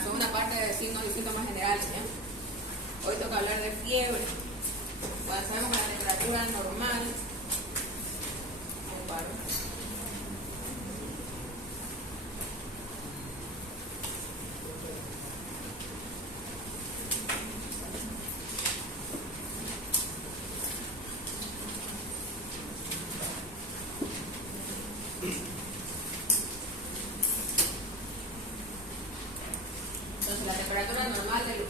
la segunda parte de signos y síntomas generales, ¿ya? Hoy toca hablar de fiebre. Cuando sabemos que la temperatura normal, entonces la temperatura normal del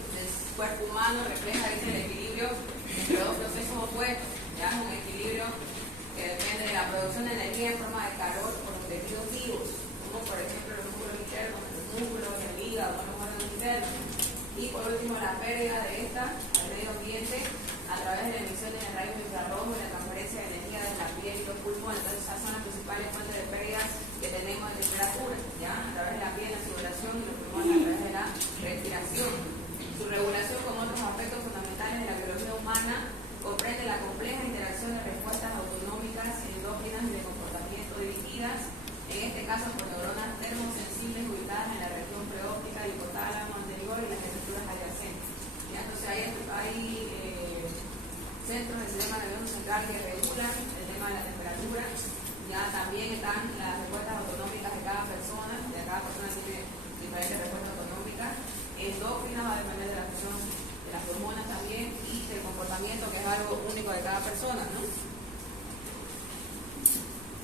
cuerpo humano refleja el equilibrio entre dos procesos opuestos, ya un equilibrio que depende de la producción de energía en forma de calor por los tejidos vivos, como por ejemplo los músculos internos, los músculos, el hígado, los órganos internos, y por último la pérdida de esta al medio ambiente a través de la emisión de rayos infrarrojos y la transferencia de energía de la piel y los pulmones. Entonces esas son las principales fuentes de pérdidas que tenemos de temperatura, ¿ya? A través de la piel, la sudoración, y los pulmones a través de la respiración. Su regulación con otros aspectos fundamentales de la biología humana comprende la compleja interacción de respuestas autonómicas, endógenas y de comportamiento dirigidas, en este caso por neuronas termosensibles ubicadas en la región preóptica, hipotálamo anterior y las estructuras adyacentes. ¿Ya? Entonces hay centros del sistema nervioso central que regulan el tema de la temperatura. Ya también están las respuestas autonómicas de cada persona tiene diferentes respuestas autonómicas. Endógenas va a depender de la función de las hormonas también y del comportamiento, que es algo único de cada persona, ¿no?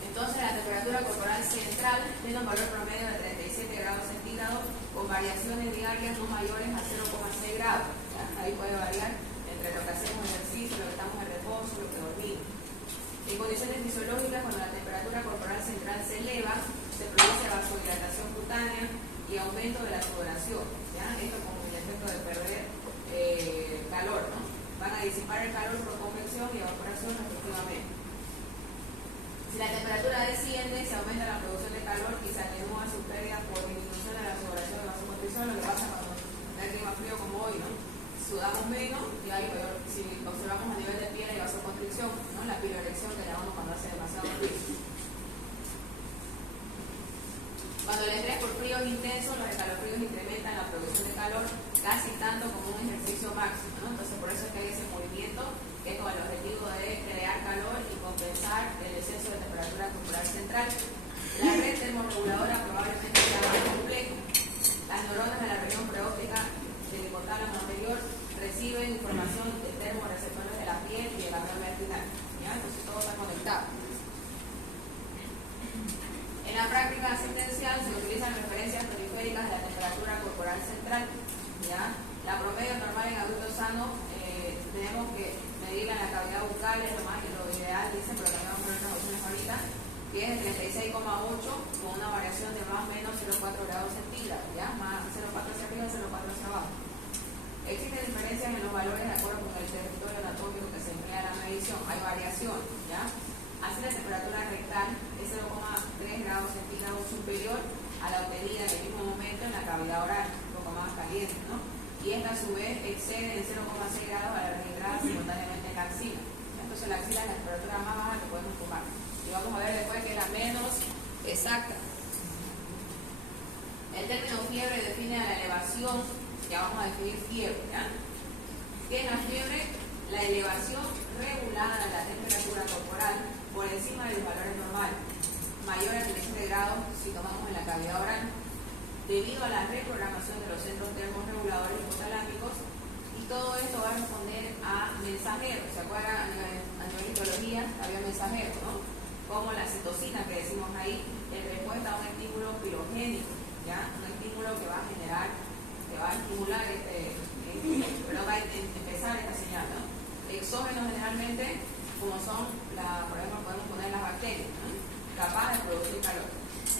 Entonces la temperatura corporal central tiene un valor promedio de 37 grados centígrados con variaciones diarias no mayores a 0,6 grados. ¿Ya? Ahí puede variar entre lo que hacemos ejercicio, lo que estamos en reposo, lo que dormimos. En condiciones fisiológicas, cuando la temperatura corporal central se eleva, se produce vasodilatación cutánea y aumento de la sudoración. ¿Ya? Esto como el efecto de perder calor, ¿no? Van a disipar el calor por convección y evaporación respectivamente. Si la temperatura desciende, se aumenta la producción de calor y se atenúa su pérdida por disminución de la sudoración de vasoconstricción, lo que pasa cuando hay clima frío como hoy, ¿no? Sudamos menos y hay peor, si observamos a nivel de piel hay vasoconstricción, ¿no? La piloerección que llamamos cuando hace demasiado frío. Cuando el estrés por fríos intensos, los escalofríos incrementan la producción de calor casi tanto como un ejercicio máximo, ¿no? Entonces por eso es que hay ese movimiento que es con el objetivo de crear calor y compensar el exceso de temperatura corporal central. La red termorreguladora probablemente sea más compleja. Las neuronas de la región preóptica del hipotálamo anterior reciben información de termorreceptores de la piel y de la membrana vertebral. Entonces todo está conectado. En la práctica asistencial se utilizan referencias periféricas de la temperatura corporal central. ¿Ya? La promedio normal en adultos sanos tenemos que medirla en la cavidad bucal, es lo más que lo ideal, dice, pero también vamos a poner unas opciones ahorita, que es de 36,8 con una variación de más o menos 0,4 grados centígrados, ¿ya? Más 0,4 hacia arriba, 0,4 hacia abajo. Existen diferencias en los valores de acuerdo con el territorio anatómico que se emplea en la medición, hay variación, ¿ya? Así la temperatura rectal es 0,3 grados centígrados superior a la obtenida en el mismo momento en la cavidad oral, un poco más caliente, ¿no? Y esta a su vez excede en 0,6 grados a la registrada simultáneamente en la axila. Entonces la axila es la temperatura más baja que podemos tomar. Y vamos a ver después que es la menos exacta. El término fiebre define a la elevación, ya vamos a definir fiebre, ¿ya? ¿Qué es la fiebre? La elevación regulada de la temperatura corporal por encima de los valores normales, mayor a 37 grados si tomamos en la cavidad oral, debido a la reprogramación de los centros termorreguladores hipotalámicos, y todo esto va a responder a mensajeros. ¿Se acuerdan? A nivel de biología había mensajeros, ¿no? Como la citocina que decimos ahí, en respuesta a un estímulo pirogénico, ¿ya? Un estímulo que va a generar, que va a estimular pero va a empezar esta señal, ¿no? Exógenos generalmente, como son, por ejemplo, podemos poner las bacterias, ¿no? Capaces de producir calor.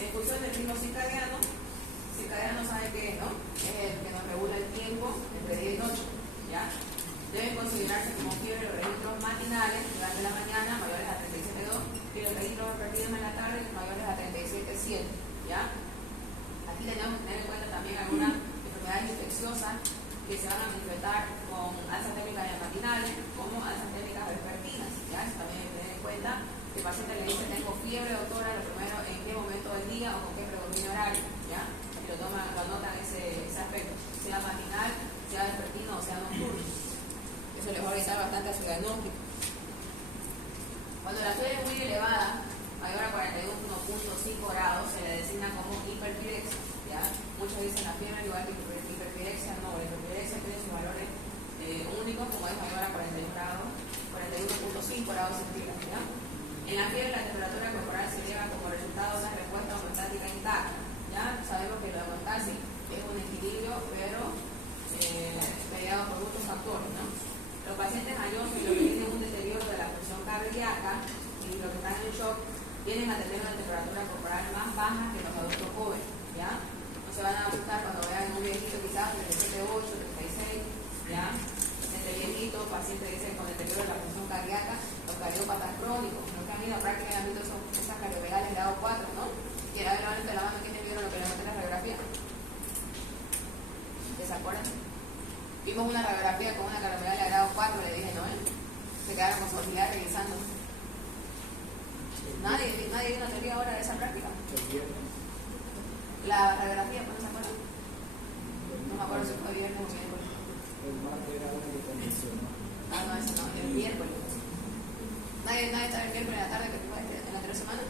En función del ritmo circadiano sabe qué es, ¿no? Es el que nos regula el tiempo entre día y noche, ¿ya? Deben considerarse como fiebre los registros matinales durante la mañana mayores a 37,2 y los registros repetidos en la tarde mayores a 37,7, ¿ya? Aquí tenemos que tener en cuenta también algunas enfermedades infecciosas que se van a manifestar con alzas térmicas matinales como alzas térmicas vespertinas, ¿ya? Eso también hay que tener en cuenta. El paciente le dice: tengo fiebre, doctora, lo primero, en qué momento del día o con qué predominio horario, ¿ya? Y lo anotan ese aspecto. sea matinal, sea vespertino o sea nocturno. Eso les va a orientar bastante a su diagnóstico. Cuando la fiebre es muy elevada, mayor a 41.5 grados, se le designa como hiperpirexia, ¿ya? Muchos dicen la fiebre igual que hiperpirexia, no, la hiperpirexia tiene sus valores únicos, como es mayor a 41 grados, 41.5 grados centígrados, ¿ya? En la fiebre la temperatura corporal se eleva como resultado de una respuesta homeostática intacta, ¿ya? Sabemos que la homeostasis es un equilibrio, pero mediado por muchos factores, ¿no? Los pacientes mayores, los que tienen un deterioro de la función cardíaca y los que están en shock, tienen a tener una temperatura corporal más baja que los adultos jóvenes, ¿ya? No se van a asustar cuando vean un viejito quizás de 37,8, 36, ¿ya? Entre viejitos, pacientes dicen con deterioro de la función cardíaca, los cardiópatas crónicos, los que han ido a práctica han visto esas cardiovegales de grado 4, ¿no? Que era levanten la mano quienes vieron lo que le mostré en la radiografía. ¿Se acuerdan? Vimos una radiografía con una cardiovegale de grado 4, le dije, ¿no? Se quedaron con su habilidad revisando. Nadie dio una teoría ahora de esa práctica. La radiografía, ¿no se acuerdan? No me acuerdo si fue viernes o miércoles. El martes era una que convencionó. Ah, no, eso no, el miércoles. Nadie está el miércoles en la tarde que fue en la 3 semanas.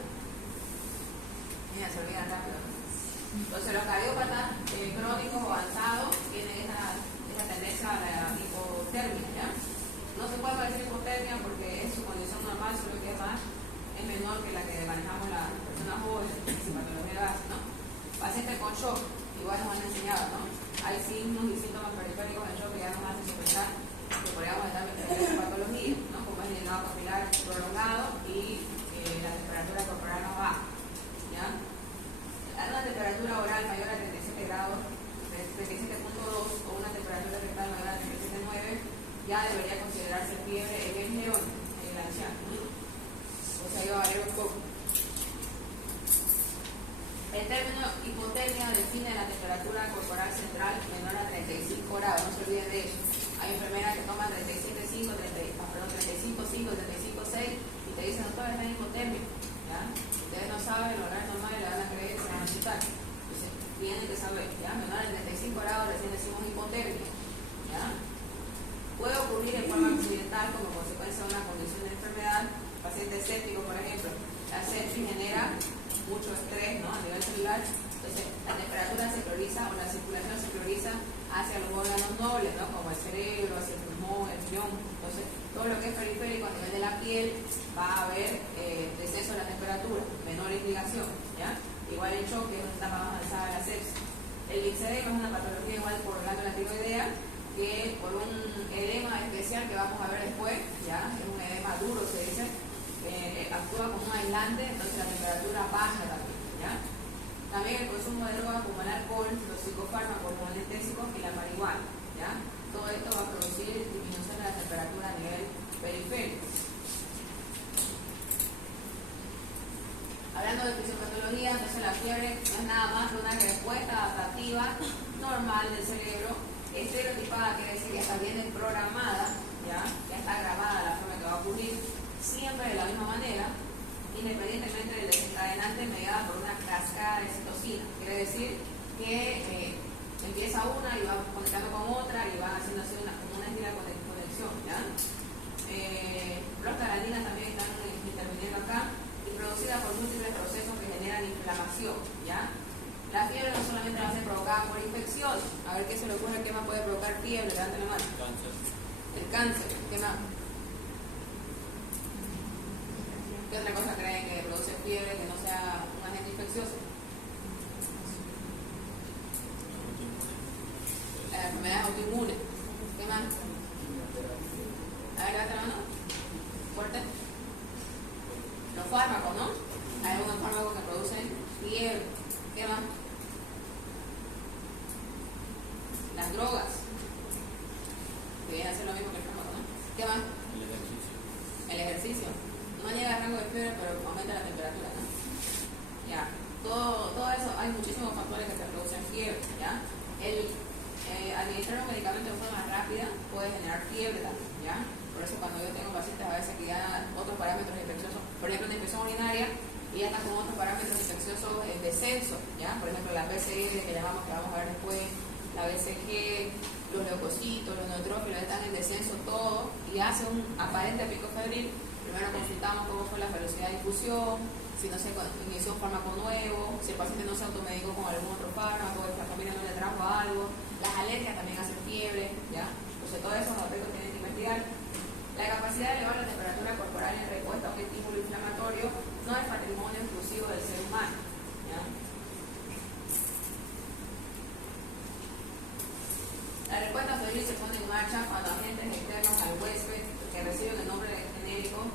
Mira, se olvidan rápido. Entonces los cardiópatas crónicos o avanzados tienen esa tendencia a la hipotermia, ¿ya? No se puede parecer hipotermia porque es su condición normal, solo que es menor que la que manejamos las personas jóvenes, patología de base, ¿no? Pacientes con shock, igual nos han enseñado, ¿no? Hay signos y síntomas periféricos en shock que ya nos hacen sospechar que podríamos estar metiendo esa patología, ¿no? Como es el llenado capilar prolongado y la temperatura corporal más baja, ¿ya? A una temperatura oral mayor a 37 grados, 37.2 o una temperatura rectal mayor a 37.9, ya debería considerarse fiebre en el león, en el anciano, ¿no? O sea, iba a valer un poco. El término hipotermia define la temperatura corporal central menor a 35 grados, no se olviden de eso. Hay enfermeras que toman 37.5, 35.5, 35.6 y te dicen, doctor, está en hipotermia, ¿ya? Ustedes no saben, los horarios normales le van a creer que se van a asustar. Entonces, tienen que saber, ¿ya? Menor a 35 grados recién decimos hipotermia, ¿ya? Puede ocurrir en forma accidental como consecuencia de una condición de enfermedad, paciente séptico, por ejemplo. La sepsis genera mucho estrés, ¿no? A nivel celular. Entonces, la temperatura se prioriza o la circulación se prioriza hacia los órganos nobles, ¿no? Como el cerebro, hacia el pulmón, el riñón. Entonces, todo lo que es periférico a nivel de la piel va a haber descenso de la temperatura, menor irrigación, ¿ya? Igual el shock, que es una etapa más avanzada de la sepsis. El linfedema es una patología igual por glándula tiroidea, que por un edema especial que vamos a ver después, ¿ya? Es un edema duro, se dice, actúa como un aislante, entonces la temperatura baja también, ¿ya? También el consumo de drogas como el alcohol, los psicofármacos como el anestésico y la marihuana, ¿ya? Todo esto va a producir disminución de la temperatura a nivel periférico. Hablando de fisiopatología, entonces la fiebre no es nada más que una respuesta adaptativa normal del cerebro, estereotipada, quiere decir que está bien programada, ya está grabada la forma que va a ocurrir, siempre de la misma manera, independientemente del desencadenante mediada por una cascada de citocina. Quiere decir que empieza una y va conectando con otra y van haciendo así como una estira de conexión, ¿ya? Prostaglandinas también están interviniendo acá y producidas por múltiples procesos que generan inflamación, ¿ya? La fiebre no solamente va a ser provocada por infección. A ver qué se le ocurre, qué más puede provocar fiebre, levanten la mano. Cáncer. El cáncer, ¿qué más? ¿Qué otra cosa creen que produce fiebre que no sea un agente infeccioso? Las enfermedades autoinmunes. ¿Qué más? A ver, levanta la mano. Fuerte. Los fármacos, ¿no? Hay algunos fármacos que producen fiebre. ¿Qué más? Las drogas. Que vienen a hacer lo mismo que el fármaco, ¿no? ¿Qué más? El ejercicio. El ejercicio. No llega al rango de fiebre, pero aumenta la temperatura, ¿no? Ya. Todo eso, hay muchísimos factores que te producen fiebre, ¿ya? Administrar un medicamento de forma rápida puede generar fiebre también, ¿ya? Por eso cuando yo tengo pacientes a veces que ya otros parámetros infecciosos, por ejemplo, una infección urinaria, y ya están con otros parámetros infecciosos en descenso, ¿ya? Por ejemplo, la PCI que llamamos, que vamos a ver después, la BCG, los leucocitos, los neutrófilos están en descenso todo y hace un aparente pico febril. Primero consultamos cómo fue la velocidad de difusión, si no se inició un fármaco nuevo, si el paciente no se automedicó con algún otro fármaco, la familia no le trajo algo, las alergias también hacen fiebre, ¿ya? Entonces todos esos aspectos tienen que investigar. La capacidad de elevar la temperatura corporal en respuesta a un estímulo inflamatorio no es patrimonio exclusivo del ser humano, ¿ya? La respuesta febril se pone en marcha cuando agentes externos al huésped que reciben el nombre genérico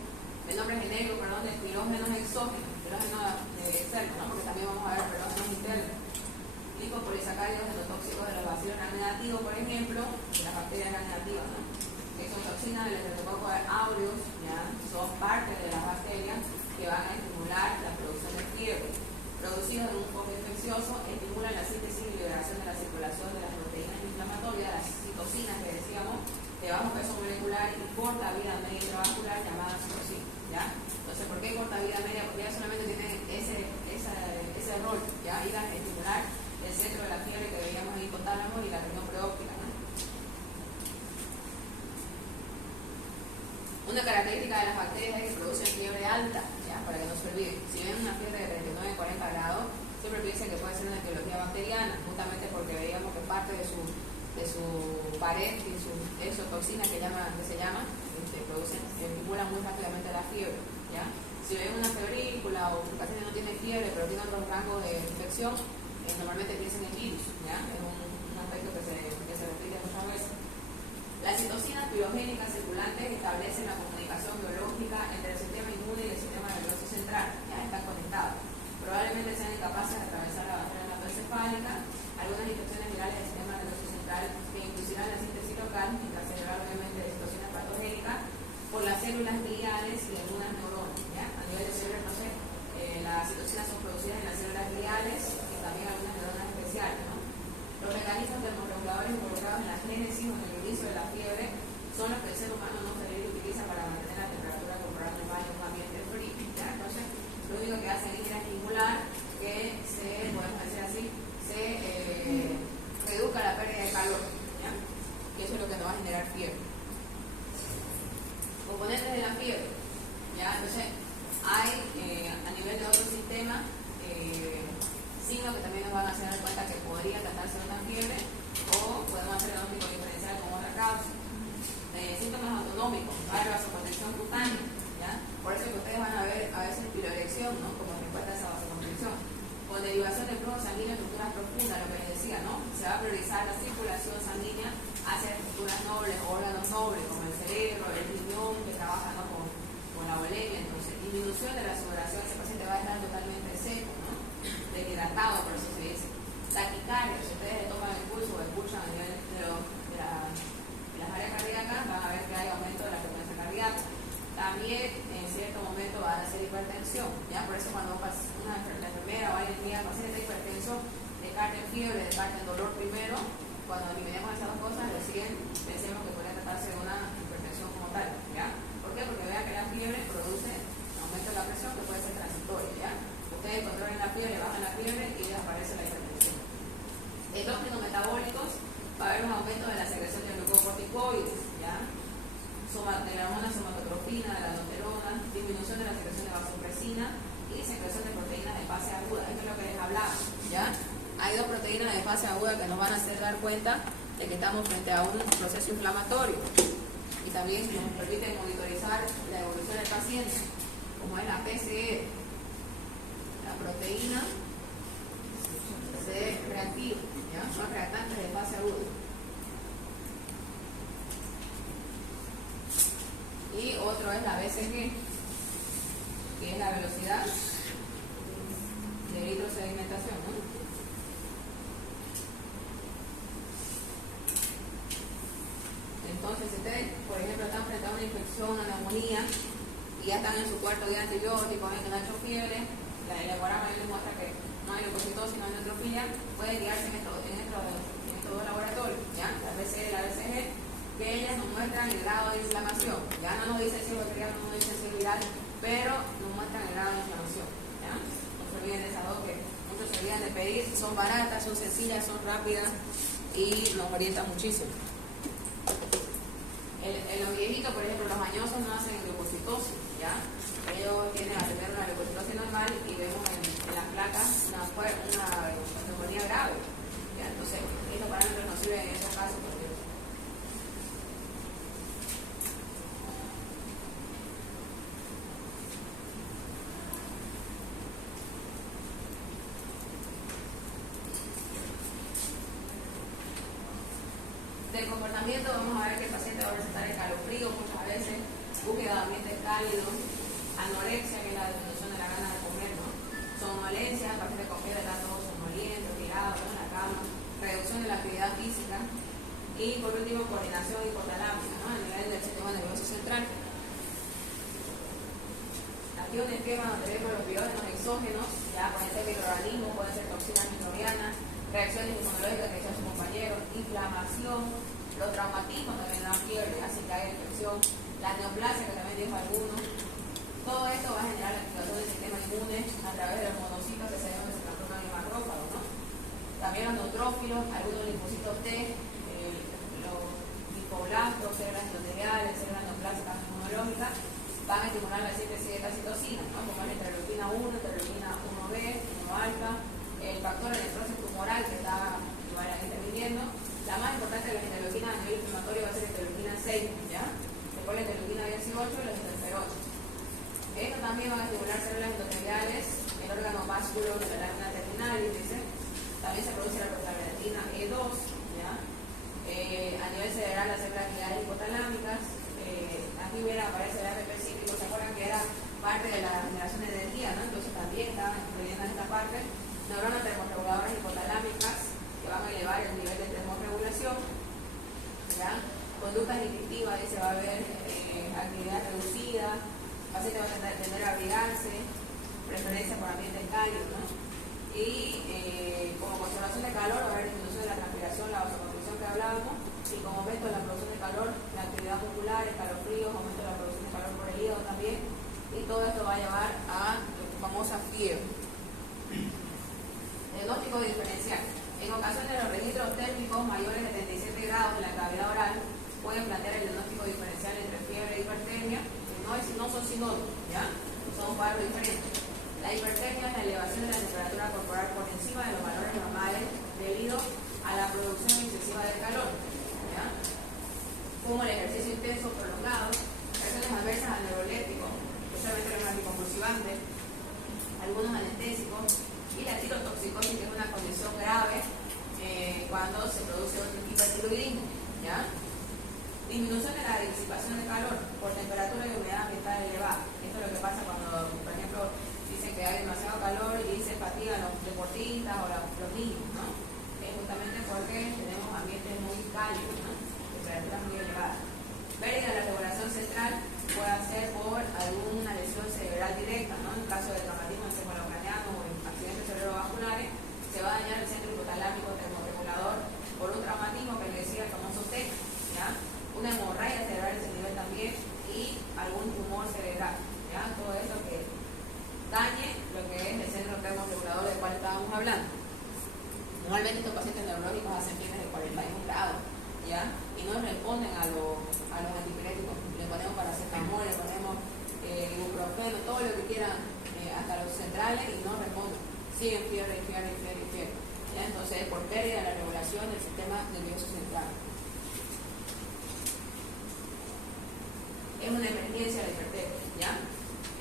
de pirógenos exógenos, pirógenos externos, ¿no? Porque también vamos a ver pirógenos internos, lipopolisacáridos genotóxicos de los bacilos gram negativos, por ejemplo, de las bacterias gram negativas, ¿no? Exotoxinas del Streptococcus aureus, ¿ya? Son parte de las bacterias que van a estimular la producción de fiebre. Producidos en un foco infeccioso, estimulan la síntesis y liberación de la circulación de las proteínas inflamatorias, las citocinas que decíamos, de bajo peso molecular y corta vida media intravascular llamada citocina, ¿ya? Entonces, ¿por qué corta vida media? Porque ya solamente tiene ese rol, ¿ya? Ir a estimular el centro de la fiebre que veíamos en el hipotálamo y la región preóptica, ¿no? Una característica de las bacterias es que producen fiebre alta, ¿ya? Para que no se olvide. Si ven una fiebre de 39-40 grados, siempre piensen que puede ser una etiología bacteriana, justamente porque veíamos que parte de su pared y sus exotoxinas estimulan muy rápidamente la fiebre, ¿ya? Si ven una febrícula o un paciente no tiene fiebre pero tiene otros rangos de infección, normalmente piensen en virus, ¿ya? Es un aspecto que se repite muchas veces. Las citocinas pirogénicas circulantes establecen la comunicación biológica entre el sistema inmune y el sistema nervioso central, ya están conectados. Probablemente sean incapaces de atravesar la barrera hematoencefálica. Algunas infecciones virales del sistema nervioso central que inducirán la síntesis local intracelular, obviamente, de citocinas patogénicas por las células gliales y algunas neuronas, ¿ya? A nivel de cerebro, no sé, las citocinas son producidas en las células gliales y también algunas neuronas especiales, ¿no? Los mecanismos termorreguladores involucrados en la génesis o en el inicio de la fiebre son los que el ser humano no febril utiliza para mantener la temperatura corporal normal en un ambiente frío, ¿ya? Entonces, lo único que hacen es estimular que podemos decir así, se reduzca la pérdida de calor, ¿ya? Y eso es lo que nos va a generar fiebre. Componentes de la fiebre, ¿ya? Entonces, hay a nivel de otros sistemas signos que también nos van a hacer dar cuenta que podría tratarse de una fiebre o podemos hacer el diagnóstico diferencial con otra causa. Síntomas autonómicos, vasoconstricción cutánea, ¿ya? Por eso que ustedes van a ver a veces piroerección, ¿no? Como respuesta a esa vasoconstricción. Con derivación de flujo sanguíneo en estructuras profundas, lo que les decía, ¿no? Se va a priorizar la circulación sanguínea hacia estructuras nobles, órganos nobles, como el cerebro, el riñón, que trabaja, ¿no? con la bulimia. Entonces, disminución de la sudoración, ese paciente va a estar totalmente seco, ¿no? Deshidratado, por eso se dice. Taquicardia, si ustedes le toman el pulso o expulsan a nivel de las áreas cardíacas, van a ver que hay aumento de la frecuencia cardíaca. También en cierto momento va a ser hipertensión, ¿ya? Por eso cuando la enfermera o alguien diga paciente de hipertensión, descarten fiebre, descarten dolor primero, cuando eliminemos esas dos cosas, recién pensemos que podría tratarse de una hipertensión como tal, ¿ya? ¿Por qué? Porque vean que la fiebre produce aumento de la presión que puede ser transitorio, ¿ya? Ustedes controlan la fiebre, bajan la fiebre y desaparece la hipertensión. Endócrinos metabólicos, va a haber un aumento de la secreción de glucocorticoides, ¿ya? De la hormona somatotropina, de la aldosterona, disminución de la secreción de vasopresina y secreción de proteínas de fase aguda. Esto es lo que les hablaba, ¿ya? Hay dos proteínas de fase aguda que nos van a hacer dar cuenta de que estamos frente a un proceso inflamatorio y también nos permite monitorizar la evolución del paciente, como es la PCR, la proteína C reactiva, ¿ya? Son reactantes de fase aguda. Y otro es la BCG, que es la velocidad de eritrosedimentación, ¿no? Entonces, si ustedes, por ejemplo, están frente a una infección, una neumonía, y ya están en su cuarto día de antibiótico, ven que no ha hecho fiebre, el elaborama les muestra que no hay leucocitosis, no hay neutrofilia, puede guiarse en estos dos laboratorios, ¿ya? La BCG y la BCG, que ellas nos muestran el grado de inflamación. Ya no nos dice si es bacteriano, no nos dice si es viral, pero nos muestran el grado de inflamación, ¿ya? No se olviden de esas dos que muchos se olvidan de pedir, son baratas, son sencillas, son rápidas y nos orienta muchísimo. En los viejitos, por ejemplo, los añosos no hacen leucocitosis, ¿ya? Ellos tienen a tener una leucocitosis normal y vemos en las placas una neumonía grave, ¿ya? Entonces, estos parámetros nos sirven en esos casos. De comportamiento vamos a ver que el paciente va a presentar escalofrío muchas veces, búsqueda de ambientes cálidos, anorexia, que es la disminución de la gana de comer, ¿no? Somnolencia, el paciente con fiebre está todo somnoliento, tirado en la cama, reducción de la actividad física y por último coordinación hipotalámica, ¿no? A nivel del sistema nervioso central. Aquí un esquema donde vemos los biógenos exógenos, ya pueden ser microorganismos, pueden ser toxinas microbianas, reacciones inmunológicas que decían sus compañeros, inflamación, los traumatismos también dan fiebre, así que hay infección, la neoplasia que también dijo algunos. Todo esto va a generar la activación del sistema inmune a través de los monocitos que se transforman en macrófagos, ¿no? También los neutrófilos, algunos linfocitos T, los linfoblastos, células endoteliales, células neoplásicas inmunológicas, van a estimular la síntesis de esta citocina, ¿no? Como la interleuquina 1, interleuquina 1B, 1-alfa, el factor de necrosis tumoral que está interviniendo. La más importante de las interleuquinas a nivel inflamatorio va a ser la interleuquina 6, ¿ya? Después la interleuquina 18 y los interferones. Esto también va a estimular células endoteliales, el órgano vascular de la lámina terminal, dice. También se produce la prostaglandina E2, ¿ya? A nivel cerebral las células gliales hipotalámicas. Aquí aparece el ARP cíclico, ¿se acuerdan que era parte de la generación de energía, ¿no? Entonces también está incluyendo esta parte. Neuronas termorreguladoras hipotalámicas que van a elevar el nivel de termorregulación, ¿ya? Conductas instintivas, ahí se va a ver actividad reducida, el paciente va a tender a abrigarse, preferencia por ambientes cálidos, ¿no? Y como conservación de calor va a haber disminución de la transpiración, la vasoconstricción que hablábamos, y como aumento de la producción de calor, la actividad muscular, escalofríos, aumento de la producción de calor por el hígado también, y todo esto va a llevar a la famosa fiebre. Diagnóstico diferencial. En ocasiones los registros térmicos mayores de 37 grados en la cavidad oral pueden plantear el diagnóstico diferencial entre fiebre e hipertermia, que no son sinónimos, ¿ya? Son cuadros diferentes. La hipertermia es la elevación de la temperatura corporal por encima de los valores normales debido a la producción excesiva de calor, ¿ya? Como el ejercicio intenso prolongado, reacciones adversas al neuroléptico, especialmente los anticonvulsivantes, algunos anestésicos, y la tirotoxicosis, que es una condición grave cuando se produce un hipertiroidismo, ¿ya? Disminución de la disipación de calor por temperatura y humedad ambiental elevada. Esto es lo que pasa cuando, por ejemplo, dicen que hay demasiado calor y se fatigan los deportistas o los niños, ¿no? Es justamente porque tenemos ambientes muy cálidos, ¿no? Temperaturas muy elevadas. Pérdida de la regulación central puede ser por alguna lesión cerebral directa, ¿no? En caso de traumatismo encefalocraniano o accidentes cerebrovasculares, se va a dañar el centro hipotalámico termorregulador por un traumatismo que le decía el famoso TEC, ¿ya? Una hemorragia cerebral a ese nivel también y algún tumor cerebral, ¿ya? Todo eso que dañe lo que es el centro termorregulador del cual estábamos hablando. Normalmente estos pacientes neurológicos hacen fiebres de 41 grados, ¿ya? Y no responden a los antipiréticos. Le ponemos paracetamol, le ponemos ibuprofeno, todo lo que quieran, hasta los centrales, y no responden. Siguen fiebre. ¿Ya? Entonces, por pérdida de la regulación del sistema nervioso central. Es una emergencia la hipertermia, ¿ya?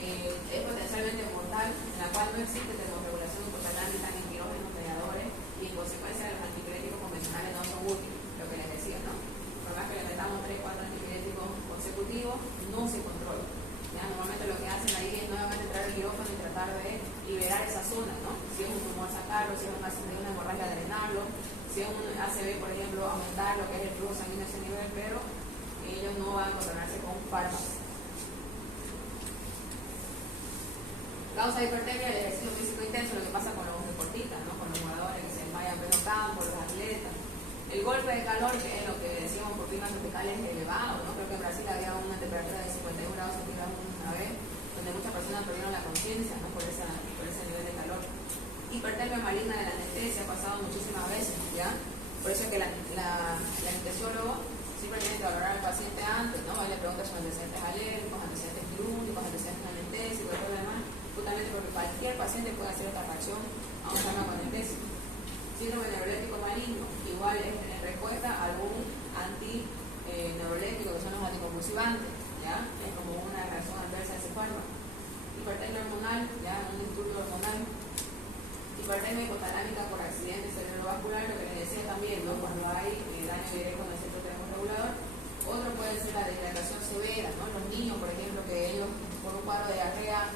Es potencialmente mortal, en la cual no existe termorregulación hipotalámica ni quirógenos mediadores, y en consecuencia los antipiréticos convencionales no son útiles, lo que les decía, ¿no? Por más que le metamos 3-4 antipiréticos consecutivos, no se controla. ¿Ya? Normalmente lo que hacen ahí es nuevamente entrar al quirófano y tratar de liberar esa zona, ¿no? Si es un tumor, sacarlo, si es una hemorragia, drenarlo, si es un ACV, por ejemplo, aumentar lo que es el flujo sanguíneo a ese nivel, pero ellos no van a controlarse con fármacos. Causa de hipertermia, el ejercicio físico intenso, lo que pasa con los deportistas, ¿no? Con los jugadores que se desmayan en pleno campo, los atletas. El golpe de calor, que es lo que decíamos por climas tropicales elevados, ¿no? Creo que en Brasil había una temperatura de 51 grados centígrados una vez, donde muchas personas perdieron la conciencia, ¿no? por ese nivel de calor. Hipertermia maligna de la anestesia ha pasado muchísimas veces, ¿ya? Por eso es que el anestesiólogo siempre tiene que valorar al paciente antes, ¿no? Él le pregunta sus antecedentes alérgicos, antecedentes quirúrgicos, antecedentes anestésicos y todo lo demás, justamente porque cualquier paciente puede hacer esta reacción a un fármaco anestésico. Síndrome neuroléptico maligno, igual es en respuesta a algún antineurolépico que son los anticonvulsivantes, ¿ya? Es como una reacción adversa a ese fármaco. Hipertermia hormonal, ya un disturbio hormonal. Hipertermia hipotalámica por accidente cerebrovascular, lo que les decía también, ¿no? Cuando hay daño directo en el centro termorregulador. Otro puede ser la deshidratación severa, ¿no? Los niños, por ejemplo, que ellos por un cuadro de diarrea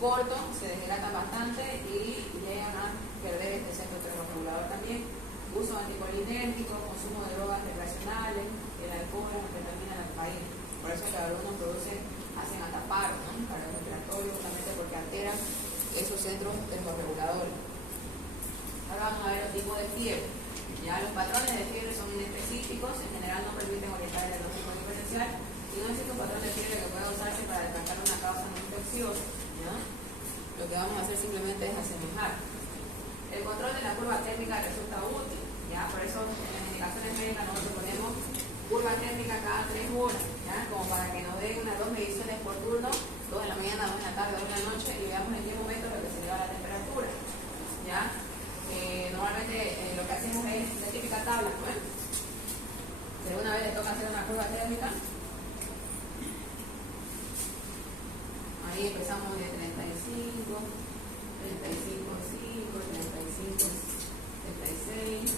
corto se deshidratan bastante y llegan a perder este centro termorregulador también. Uso anticolinérgico, consumo de drogas recreacionales, el alcohol, la anfetamina, la cocaína. Por eso que algunos hacen hasta paro, ¿no? Cardiorrespiratorio, justamente porque alteran esos centros termorreguladores. Ahora vamos a ver los tipos de fiebre. Ya los patrones de fiebre son inespecíficos, en general no permiten orientar el diagnóstico diferencial y no existe un patrón de fiebre que pueda usarse para descartar una causa no infecciosa. ¿Ya? Lo que vamos a hacer simplemente es asemejar. El control de la curva térmica resulta útil, ¿ya? Por eso en las indicaciones médicas nosotros ponemos curva térmica cada 3 horas, ¿ya? Como para que nos den unas 2 mediciones por turno, 2 en la mañana, 2 en la tarde, 2 en la noche, y veamos en qué momento es lo que se eleva la temperatura, ¿ya? Normalmente lo que hacemos es la típica tabla, ¿no? Si alguna vez le toca hacer una curva térmica, ahí empezamos de 35, 35,5, 35, 36,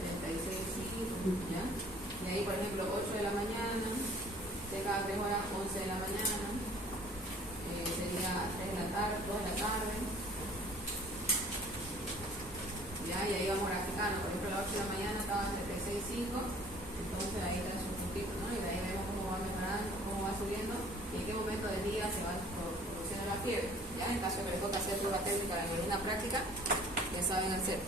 36,5, ¿ya? Y ahí, por ejemplo, 8 de la mañana, de cada 3 horas, 11 de la mañana, sería 3 de la tarde, 2 de la tarde, ¿ya? Y ahí vamos graficando, por ejemplo, a las 8 de la mañana estaba en 36,5, entonces ahí está su puntito, ¿no? Y de ahí vemos cómo va mejorando, cómo va subiendo y en qué momento del día se va produciendo la fiebre. ¿Ya? En caso de que les toque hacer prueba técnica de medicina práctica, ya saben hacer.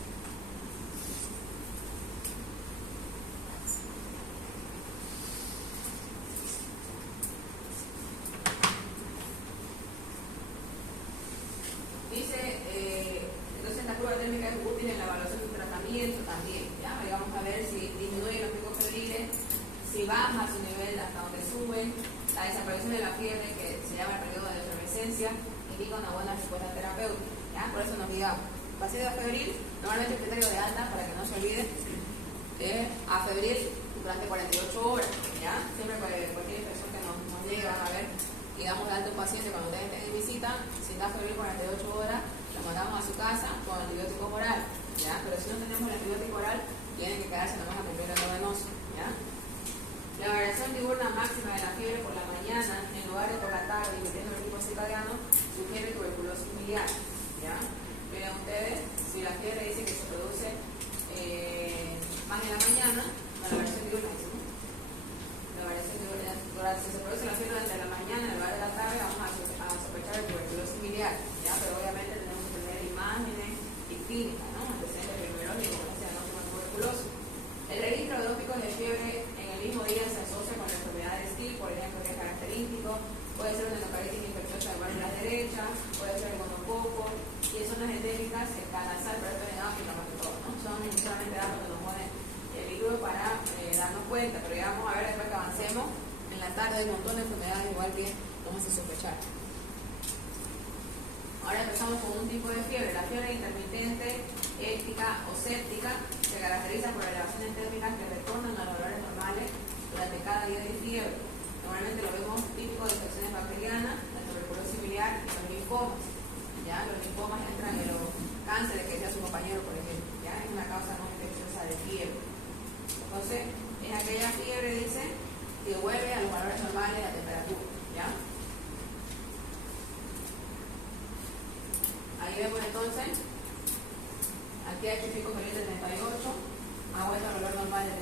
Dice, entonces la prueba térmica es útil en la evaluación del tratamiento también. ¿Ya? Ahí vamos a ver si disminuye los picos febriles, si baja su nivel hasta donde suben, la desaparición de la fiebre, que se llama el periodo de efervescencia, indica una buena respuesta terapéutica. ¿Ya? Por eso nos digamos, paciente febril, normalmente el criterio de alta, para que no se olvide, es afebril durante 48 horas. ¿Ya? Siempre cualquier infección que nos llegue, van a ver, y damos de alta a un paciente cuando ustedes estén en visita, si está febril 48 horas, lo mandamos a su casa con antibiótico oral. ¿Ya? Pero si no tenemos el antibiótico oral, tienen que quedarse nomás a cumplir el endovenoso. ¿Ya? La variación diurna máxima de la fiebre por la mañana, en lugar de por la tarde, invirtiendo el ritmo circadiano, sugiere tuberculosis miliar. ¿Ya? Miren ustedes, si la fiebre dice que se produce más en la mañana, la variación diurna, ¿sí? La variación diurna, si se produce la fiebre durante la mañana, en lugar de la tarde, vamos a sospechar de tuberculosis miliar. ¿Ya? Pero obviamente tenemos que tener imágenes y clínicas, ¿no? Antecedentes epidemiológicos, como se llama tuberculosis. El registro de 2 picos de fiebre en el mismo día se asocia con la enfermedad de Still, por ejemplo, que es característico, puede ser una endocardititis infecciosa de válvulas derechas, puede ser el gonococo, y son las endémicas, el canazal, pero esto es en África más que todo, ¿no? Son solamente datos que nos ponen el libro para darnos cuenta, pero ya vamos a ver después que avancemos, en la tarde hay un montón de enfermedades igual que vamos a sospechar. Ahora empezamos con un tipo de fiebre, la fiebre intermitente, éctica o séptica, se caracteriza por elevaciones térmicas que retornan a los valores normales durante cada día de fiebre. Normalmente lo vemos típico de infecciones bacterianas, la tuberculosis biliar y los linfomas. ¿Ya? Los linfomas entran en los cánceres que decía su compañero, por ejemplo. ¿Ya? Es una causa no infecciosa de fiebre. Entonces, es aquella fiebre, dice, que vuelve a los valores normales de la temperatura. ¿Ya? Ahí vemos entonces, aquí hay pico febril de 38, ha vuelto al valor normal de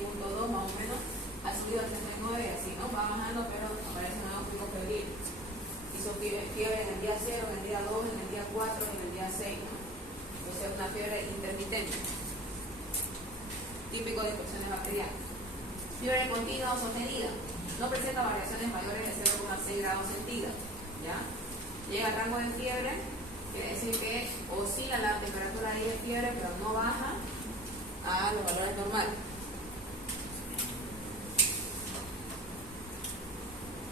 36,2 más o menos, ha subido a 39 y así, ¿no? Va bajando, pero aparece un nuevo pico febril. Hizo fiebre en el día 0, en el día 2, en el día 4 y en el día 6, ¿no? Entonces es una fiebre intermitente, típico de infecciones bacterianas. Fiebre continua o sostenida, no presenta variaciones mayores de 0,6 grados centígrados, ¿ya? Llega al rango de fiebre, quiere decir que oscila la temperatura ahí de fiebre, pero no baja, a los valores normales.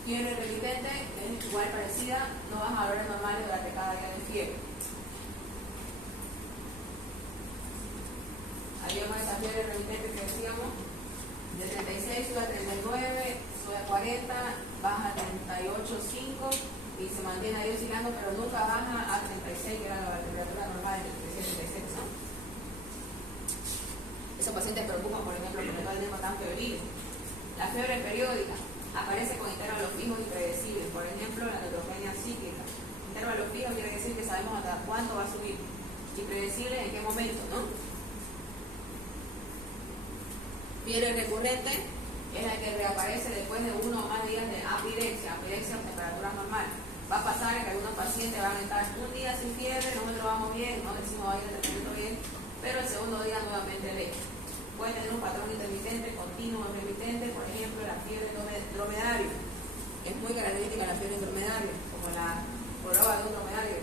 Fiebre remitente es igual parecida, no baja a valores normales durante cada día de fiebre. Haríamos esa fiebre remitente que decíamos, de 36 sube a 39, sube a 40, baja a 38,5 y se mantiene ahí oscilando, pero nunca baja a 36, que era la temperatura normal de 37 y 36, ¿no? Esos pacientes preocupan, por ejemplo, porque todo el tiempo están febriles. La fiebre periódica aparece con intervalos fijos y predecibles, por ejemplo, la neutropenia psíquica. Intervalos fijos quiere decir que sabemos hasta cuánto va a subir, y predecible en qué momento, ¿no? Fiebre recurrente es la que reaparece después de 1 o más días de apirexia o temperatura normal. Va a pasar que algunos pacientes van a estar un día sin fiebre, no lo vamos bien, no decimos vaya el tratamiento bien, pero el segundo día nuevamente leve. Puede tener un patrón intermitente, continuo o remitente, por ejemplo, la fiebre dromedario. Es muy característica la fiebre dromedario, como la joroba de un dromedario.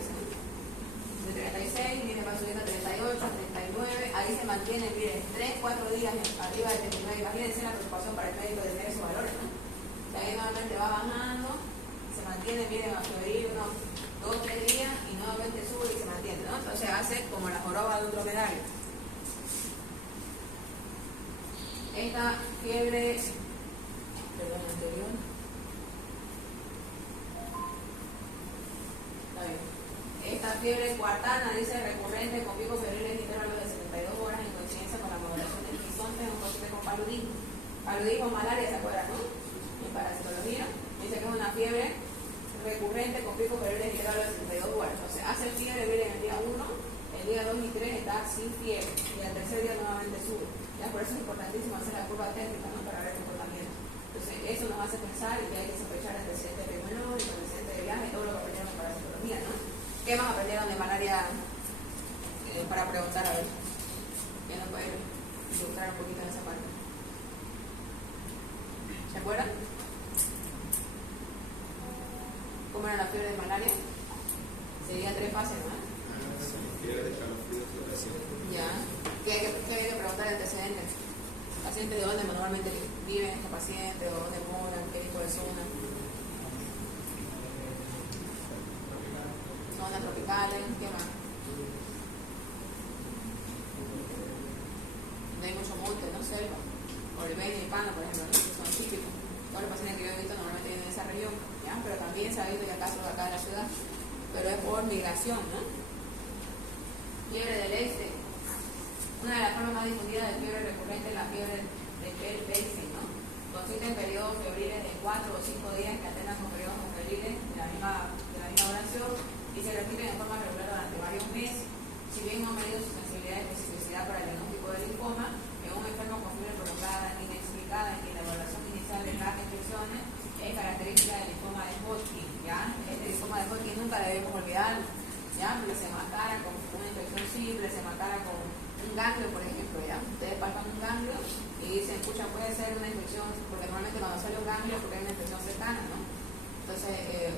De 36 viene para subir a 38, 39, ahí se mantiene, miren, 3-4 días arriba de 39. Imagínense la preocupación para el médico de tener esos valores, ¿no? O sea, ahí nuevamente va bajando, se mantiene, miren, a subir unos 2-3 días y nuevamente sube y se mantiene, ¿no? Entonces hace como la joroba de un dromedario. Esta fiebre, perdón, anterior. Está bien. Esta fiebre cuartana, dice, recurrente con picos febriles en intervalos de 72 horas en coincidencia con la modulación del bisonte en un paciente con paludismo. Paludismo, malaria, ¿se acuerdan, no? En parasitología, dice que es una fiebre recurrente con picos febriles en intervalos de 72 horas. Entonces, hace fiebre, viene en el día 1, el día 2 y 3 está sin fiebre, y al tercer día nuevamente sube. Ya por eso es importantísimo hacer la curva térmica, ¿no? Para ver el comportamiento. Entonces, eso nos hace pensar y que hay que sospechar el antecedente epidemiológico, el antecedente de viaje, todo lo que aprendieron en parasitología, ¿no? ¿Qué más aprendieron de malaria para preguntar a ver? ¿Quién nos puede ilustrar un poquito en esa parte? ¿Se acuerdan? ¿Cómo era la fiebre de malaria? Sería 3 fases, ¿no? Fiebre, escalofríos, sudoración. Ya. ¿Qué hay que preguntar de antecedentes? ¿Pacientes de dónde normalmente viven estos pacientes? ¿O dónde moran? ¿Qué tipo de zona? Zonas tropicales, ¿qué más? No hay mucho monte, ¿no? Selva. Oliveña y Pano, por ejemplo, ¿no? Que son típicos. Todos los pacientes que yo he visto normalmente viven en esa región, ¿ya? Pero también se ha visto ya casos acá en la ciudad. Pero es por migración, ¿no? Fiebre del este. Una de las formas más difundidas de fiebre recurrente es la fiebre de Bell-Pacing, ¿no? Consiste en periodos febriles de 4 o 5 días que alternan con periodos febriles de la misma duración y se repiten en forma regular durante varios meses. Si bien no ha medido su sensibilidad y especificidad para el diagnóstico del linfoma, en un enfermo con fiebre prolongada, inexplicada, en que la evaluación inicial de las infecciones es característica del linfoma de Hodgkin, ¿ya? Este linfoma de Hodgkin nunca debemos olvidarlo, ¿ya? Porque se marcara con una infección simple, se marcara con un ganglio, por ejemplo, ¿ya? Ustedes palpan un ganglio y dicen, escucha, puede ser una infección, porque normalmente cuando sale un ganglio es porque hay una infección cercana, ¿no? Entonces,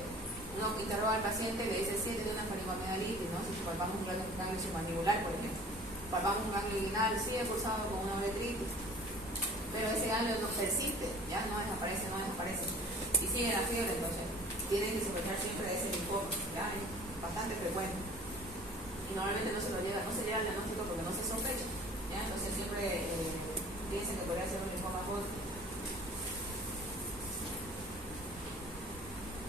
uno interroga al paciente y le dice, sí, tiene una faringomegalitis, ¿no? Si palpamos un ganglio submandibular, por ejemplo. Palpamos un ganglio inguinal, sí, es cursado con una uretritis, pero ese ganglio no persiste, ¿ya? No desaparece. Y sigue la fiebre, entonces, tienen que sospechar siempre de ese linfoma, ¿ya? Es bastante frecuente. Y normalmente no se llega al diagnóstico porque no se sospecha, ¿ya? Entonces siempre piensan que podría ser un linfoma Hodgkin.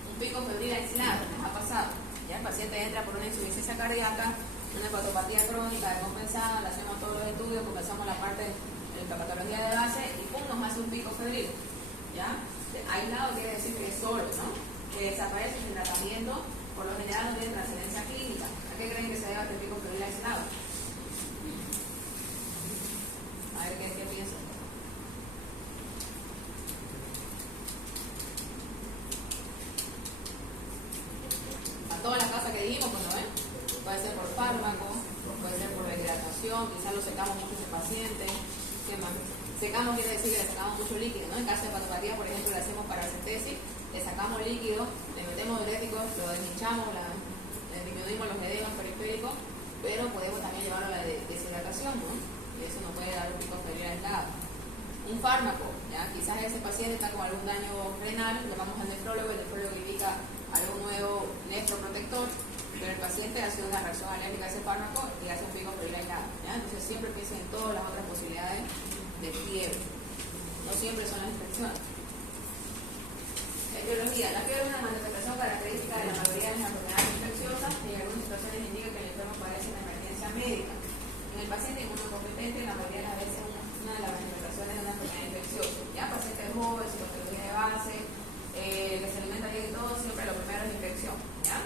Un pico febril aislado, nos ha pasado, ¿ya? El paciente entra por una insuficiencia cardíaca, una hepatopatía crónica descompensada, le hacemos todos los estudios, comenzamos la parte de la patología de base y pum, nos hace un pico febril, ¿ya? Aislado quiere decir que es solo, ¿no? Que desaparece sin tratamiento, por lo general no tiene trascendencia clínica. ¿A qué creen que se debe este pico febril aislado? A ver qué piensan. A todas las causas que dijimos, pues no ven. Puede ser por fármaco, puede ser por deshidratación, quizás lo secamos mucho ese paciente. ¿Qué más? Secamos quiere decir que le sacamos mucho líquido, ¿no? En caso de hepatopatía, por ejemplo, le hacemos paracentesis, le sacamos líquido, le metemos diuréticos, lo deshinchamos, le disminuimos los edemas periféricos, pero podemos también llevarlo a la deshidratación, ¿no? y eso no puede dar un pico febril aislado. Un fármaco, ¿ya? Quizás ese paciente está con algún daño renal, lo vamos al nefrólogo, el nefrólogo indica algún nuevo nefroprotector, pero el paciente ha sido una reacción alérgica a ese fármaco y hace un pico febril aislado, ¿ya? Entonces siempre piensen en todas las otras posibilidades de fiebre, no siempre son las infecciones. Etiología. La fiebre es una manifestación característica de la mayoría de las enfermedades infecciosas y en algunas situaciones indica que el enfermo padece una emergencia médica. En el paciente inmunocompetente, la mayoría de las veces una de las manifestaciones de una enfermedad infecciosa. Ya pacientes jóvenes, psicopatología de base, que se alimenta bien y todo, siempre lo primero es infección. ¿Ya?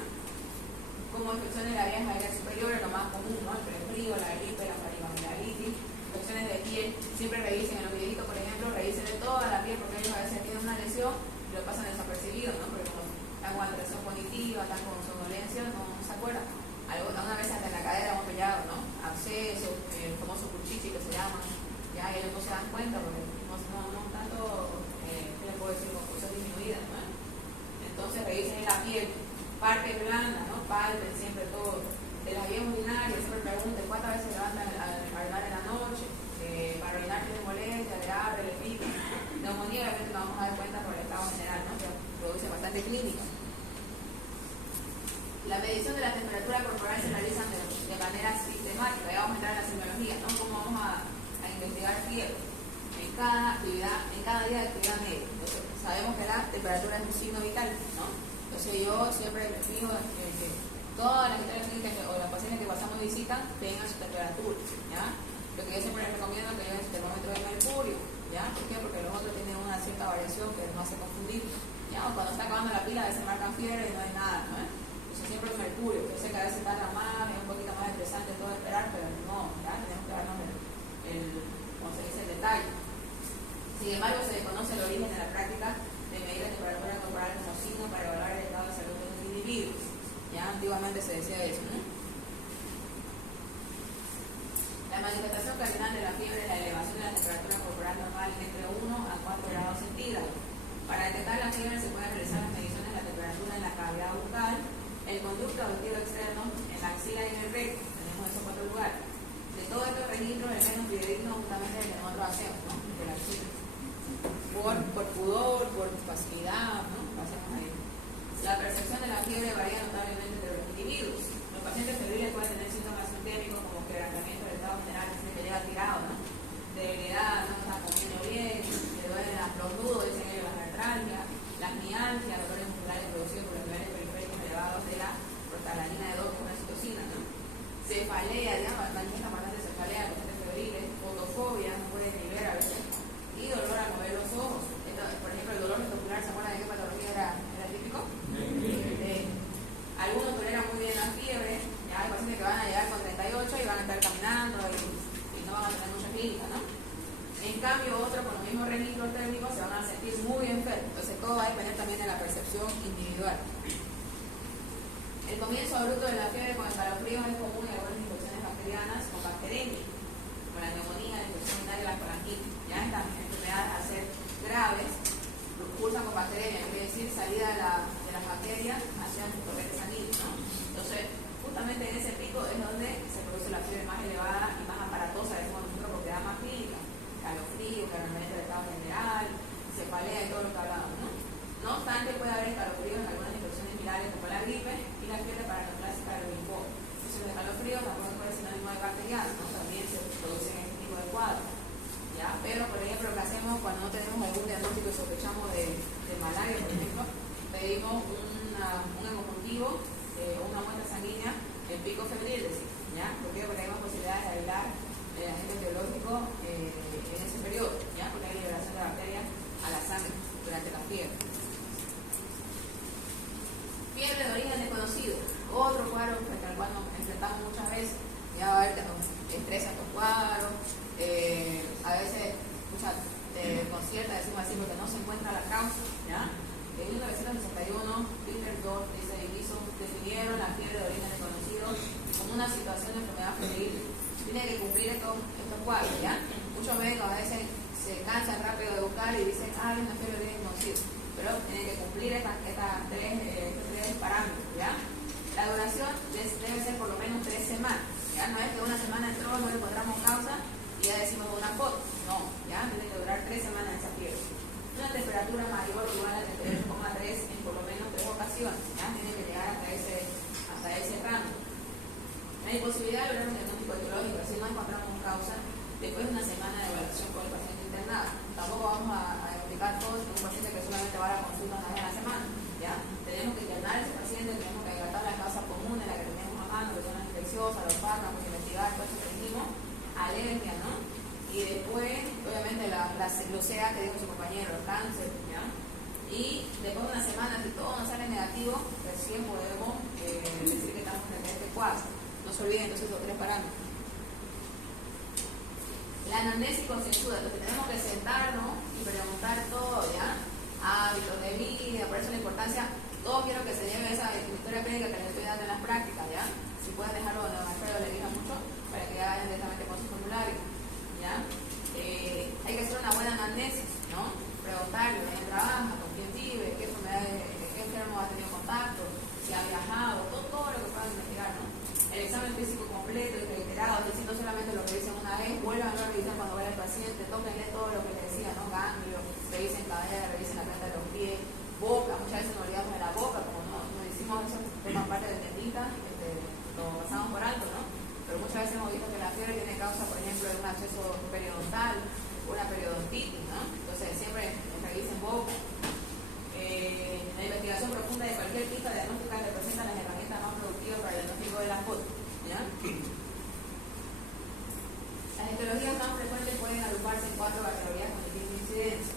Como infecciones de las vías aéreas superiores, lo más común, ¿no? El resfrío, la gripe, la faringoamigdalitis, infecciones de piel, siempre revisen en los videitos, por ejemplo, revisen de toda la piel porque ellos a veces tienen una lesión y lo pasan desapercibido, ¿no? Porque como están con alteración cognitiva, están con somnolencia, no se acuerdan. Algunas veces hasta en la cadera hemos pillado, ¿no? Absceso, el famoso curchichi que se llama, ya ellos no se dan cuenta porque no tanto, ¿qué les puedo decir? Con cosas disminuidas, ¿no? Entonces revisen en la piel, parte blanda, ¿no? Palpen siempre todo. De las vías urinarias, siempre pregunten cuántas veces se levantan a orinar en la noche, para orinar tiene molestia, le abre, le pica. Neumonía, obviamente nos vamos a dar cuenta por el estado general, ¿no? Que produce bastante clínica. La medición de la temperatura corporal se realiza de manera sistemática. Ya vamos a entrar en la semiología, ¿no? ¿Cómo vamos a investigar fiebre? En cada día de actividad médica. Entonces, sabemos que la temperatura es un signo vital, ¿no? Entonces yo siempre les fijo que todas las historias clínicas o los pacientes que pasamos visitan tengan su temperatura, ¿ya? Lo que yo siempre les recomiendo es que lleven su termómetro de mercurio, ¿ya? ¿Por qué? Porque los otros tienen una cierta variación que nos hace confundir, ¿ya? O cuando está acabando la pila a veces marcan fiebre y no hay nada, ¿no? Entonces siempre el mercurio, yo sé que a veces tarda más, es un poquito más estresante todo esperar, pero no, ¿ya? Tenemos que darnos como se dice, el detalle. Sin embargo, se desconoce el origen de la práctica de medir la temperatura corporal como signo para evaluar el estado de salud de los individuos. Ya antiguamente se decía eso, ¿no? La manifestación cardinal de la fiebre es la elevación de la temperatura corporal normal entre 1 a 4 grados centígrados. Para detectar la fiebre se pueden realizar las mediciones de la temperatura en la cavidad bucal, el conducto auditivo externo, en la axila y en el recto. Tenemos esos 4 lugares. De todos estos registros, el menos fidedigno justamente el que nosotros hacemos, ¿no? De la axila. Por pudor, por facilidad, ¿no? Lo hacemos ahí. La percepción de la fiebre varía notablemente entre los individuos. Los pacientes febriles pueden tener síntomas sistémicos como quebrantamiento del estado general, que llega tirado, ¿no? Debilidad, no está comiendo bien, le duelen los nudos, dicen ellos, las artralgias, las mialgias, dolores musculares producidos por los niveles periféricos elevados de la prostaglandina de 2 con la citocina, ¿no? Cefalea, digamos, manifiesta bastante cefalea, pacientes febriles, fotofobia, no pueden ni ver a veces, y dolor al mover los ojos. Por ejemplo, el dolor escopular, ¿se acuerdan de qué patología era típico? Algunos toleran muy bien la fiebre, ya hay pacientes que van a llegar con 38 y van a estar caminando y no van a tener mucha clínica, ¿no? En cambio, otros con los mismos registros térmicos se van a sentir muy enfermos. Entonces, todo va a depender también de la percepción individual. El comienzo abrupto de la fiebre con escalofríos es común en algunas infecciones bacterianas con bacteremia, como la neumonía, la infección urinaria y la colangitis. Ya estas enfermedades, al ser graves, cursan con bacteremia, quiere decir salida de las bacterias hacia el torrente sanguíneo, ¿no? Entonces, justamente en ese pico es donde se produce la fiebre más elevada y más aparatosa, decimos nosotros, porque da más clínica, calofrío, claramente del estado general, cefalea y todo lo que hablamos, ¿no? No obstante, puede haber escalofríos en algunas infecciones virales como la gripe y la fiebre paraclásica del linfoma. Entonces, los escalofríos tampoco es sinónimo de bacteriano, ¿no? También se producen en este tipo de cuadros. ¿Ya? Pero, por ejemplo, lo que hacemos cuando no tenemos algún diagnóstico y sospechamos de malaria, por ejemplo, pedimos un hemocultivo, una muestra sanguínea, el pico febril, ¿ya? Porque tenemos posibilidades de aislar el agente biológico en ese periodo, ¿ya? Porque hay liberación de bacterias a la sangre durante la fiebre. Fiebre de origen desconocido, otro cuadro al cual nos enfrentamos muchas veces. Ya va a haber estrés a estos cuadros. A veces desconcierta, decimos así, porque no se encuentra la causa, ¿ya? En 1961, Peter Dorff dice Diviso definieron la fiebre de origen desconocido como una situación de enfermedad febril. Tiene que cumplir estos cuadros, ¿ya? Muchos médicos a veces se cansan rápido de buscar y dicen, hay una fiebre de origen desconocido, pero tienen que cumplir estos tres parámetros, ¿ya? La duración debe ser por lo menos 3 semanas, ¿ya? No es que una semana entró, no le encontramos causa y y ya decimos una foto. No, ya tiene que durar 3 semanas esa fiebre. Una temperatura mayor o igual a 38,3 en por lo menos 3 ocasiones, ya tiene que llegar hasta ese rango. La imposibilidad de lograr un diagnóstico etiológico, si no encontramos causa, después de una semana de evaluación con el paciente internado. Tampoco vamos a explicar todo en un paciente que solamente va a la consulta una vez a la semana, ya. Tenemos que internar a ese paciente, tenemos que descartar las causas comunes, las que tenemos a mano, que son las infecciosas, los fármacos, investigar todo eso que dijimos, alergia, ¿no? Y después, obviamente, los CA que dijo su compañero, el cáncer, ¿ya? Y después de una semana, si todo nos sale negativo, recién podemos decir que estamos frente a este cuadro. No se olviden entonces los 3 parámetros. La anamnesis concienzuda, entonces tenemos que sentarnos y preguntar todo, ¿ya? Hábitos de vida, por eso la importancia, todo quiero que se lleve esa historia clínica que les estoy dando en las prácticas, ¿ya? Si pueden dejarlo donde don Alfredo le diga mucho, para que hagan directamente con su formulario, ¿ya? Hay que hacer una buena anamnesis, ¿no? Preguntarle dónde trabaja, con quién vive, qué enfermedades, qué enfermos ha tenido contacto, si ha viajado, todo lo que puedan investigar, ¿no? El examen físico completo y reiterado, es decir, no solamente lo que dicen una vez, vuelvan a revisar cuando vaya el paciente, tóquenle todo lo que les decía, ¿no? Ganglio, revisen cadera, revisen la planta de los pies, boca, muchas veces nos olvidamos de la boca, como no decimos eso, forma parte del dentista, lo pasamos por alto, ¿no? Pero muchas veces hemos visto que la fiebre tiene causa, por ejemplo, de un acceso periodontal, una periodontitis, ¿no? Entonces siempre revisen boca. La investigación profunda de cualquier pista diagnóstica representa las herramientas más productivas para el diagnóstico de la foto, ¿ya? Las etiologías más frecuentes pueden agruparse en 4 categorías con distinta incidencia.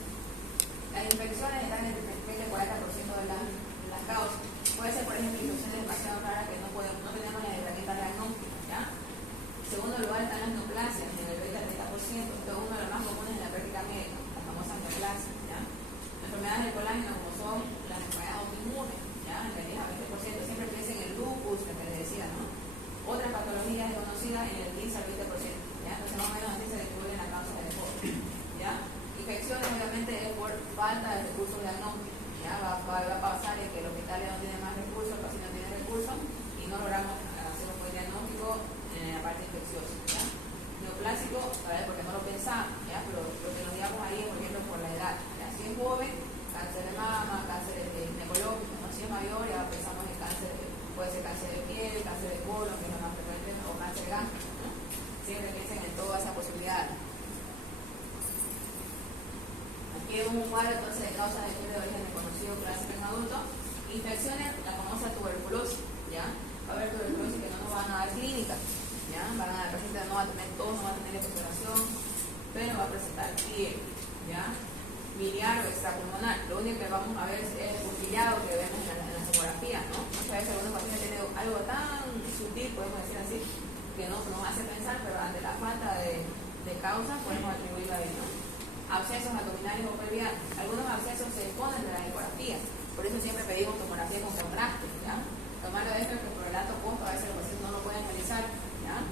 Las infecciones están entre el 30 y 40% de las causas. Puede ser, por ejemplo, infecciones demasiado raras que no tenemos las herramientas diagnósticas, ¿ya? En segundo lugar están las neoplasias, en el 20 al 30%. Esto es uno de los más comunes en la práctica médica, las famosas neoplasias, ¿ya? Enfermedades del colágeno, como son las enfermedades autoinmunes, ¿ya? En el 10 a 20%. Siempre piensen en el lupus, lo que les decía, ¿no? Otras patologías desconocidas en el 15 al 20%, ¿ya? Entonces, más o menos así se descubren la causa del COVID, ¿ya? Infecciones, obviamente, es por falta de recursos diagnósticos, ¿ya? Va a pasar en que el hospital no tiene más recursos, el paciente no tiene recursos y no logramos hacer un buen diagnóstico en la parte infecciosa, ¿ya? Neoplásico, a ver, porque no lo pensamos, ¿ya? Pero lo que nos digamos ahí es, por ejemplo, por la edad, ¿ya? Si es joven, cáncer de mama, cáncer ginecológico, ¿no? Si es mayor, ya pensamos en cáncer, puede ser cáncer de piel, cáncer de colon, que es lo más frecuente, o cáncer de gástrico, ¿no? Siempre piensen en todas esas posibilidades. Aquí es un cuadro entonces de causas de fiebre de origen desconocido clásico en adultos. Infecciones, la famosa tuberculosis, ¿ya? Va a haber tuberculosis que no nos van a dar clínica, ¿ya? Van a dar, el paciente no va a tener tos, no va a tener exploración, pero va a presentar fiebre, ¿ya? Biliar o extrapulmonar. Lo único que vamos a ver es el pupilado que vemos en las tomografías, ¿no? Muchas veces algunos pacientes tienen algo tan sutil, podemos decir así, que no nos hace pensar, pero ante la falta de causa podemos atribuirla ahí, ¿no? Abscesos abdominales o pelvianos. Algunos abscesos se esconden de la ecografía, por eso siempre pedimos tomografía con contraste, ¿ya? Tomarlo de esto que por el alto costo a veces los pacientes no lo pueden realizar, ¿ya?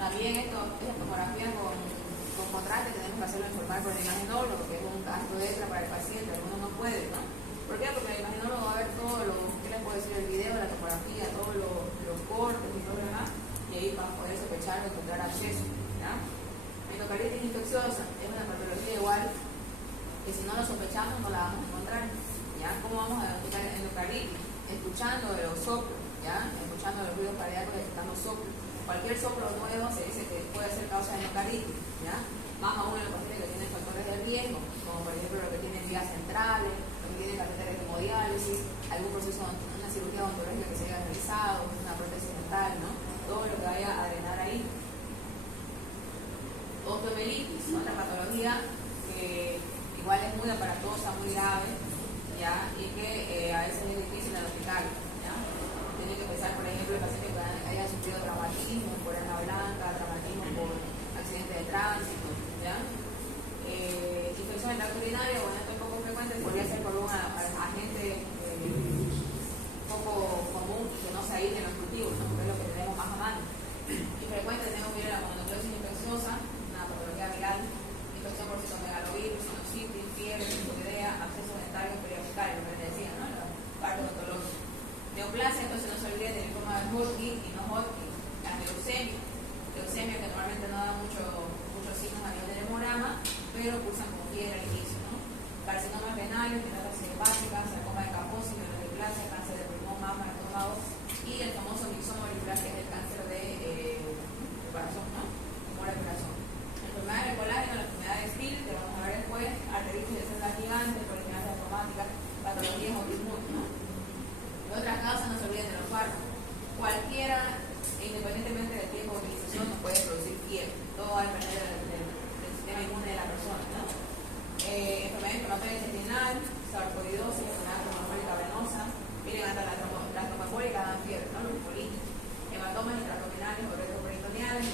También esta tomografía con contraste tenemos que hacerlo informar por el imaginólogo, que es un gasto extra para el paciente, algunos no pueden, ¿no? ¿Por qué? Porque el imaginólogo va a ver todo lo, ¿qué les puedo decir? El video, la tomografía, todos los cortes y todo lo demás, y ahí van a poder sospechar o encontrar acceso, ¿ya? Endocarditis infecciosa es una patología igual que si no lo sospechamos no la vamos a encontrar, ¿ya? ¿Cómo vamos a identificar endocarditis? Escuchando los soplos, ¿ya? Escuchando los ruidos cardíacos, detectando soplos. Cualquier soplo nuevo se dice que puede ser causa de endocarditis, ¿ya? Más aún en los pacientes que tienen factores de riesgo, como por ejemplo los que tienen vías centrales, los que tienen catéteres de hemodiálisis, algún proceso, una cirugía odontológica que se haya realizado, una prótesis dental, ¿no? Todo lo que vaya a drenar ahí. Osteomelitis, otra patología que igual es muy aparatosa, muy grave, ¿ya? Y que a veces es difícil diagnosticar, ¿ya? Tiene que pensar, por ejemplo, el paciente que haya sufrido traumatismo por arma blanca, traumatismo por accidente de tránsito, ¿ya? Infección del tracto urinario, bueno, esto es poco frecuente, podría ser por un agente poco común que no se aísle en los cultivos, ¿no? Que es lo que tenemos más a mano. Y frecuente tenemos la mononucleosis infecciosa, una patología viral, infección por citomegalovirus, sinusitis, fiebre, tifoidea, acceso dental y periapical, lo que les decía, ¿no? La parte odontológica. Neoplasia, entonces no se olviden del linfoma de Hodgkin y no Hodgkin, la leucemia que normalmente no da muchos signos cursan con fiebre al inicio, ¿no? Carcinomas renales, metástasis hepática, sarcoma de Kaposi, neurodiplasia, cáncer de pulmón, mama, estómago y el famoso mixoma auricular, que es el cáncer de corazón, ¿no? Tumor de corazón. Enfermedades de colágeno, la enfermedad de Still, que vamos a ver después, arteritis de células gigantes, polineasia traumática, patologías autoinmunes, ¿no? Y otras causas, no se olviden de los fármacos. Cualquiera, independientemente del tiempo de utilización, nos puede producir fiebre. Todo va a depender del sistema inmune de la persona, ¿no? Enfermedad inflamatoria intestinal, sarcoidosis, enfermedad trombofólica venosa, miren, hasta las trombofólicas dan fiebre, ¿no? Los colitis, hematomas intraabdominales o retroperitoneales,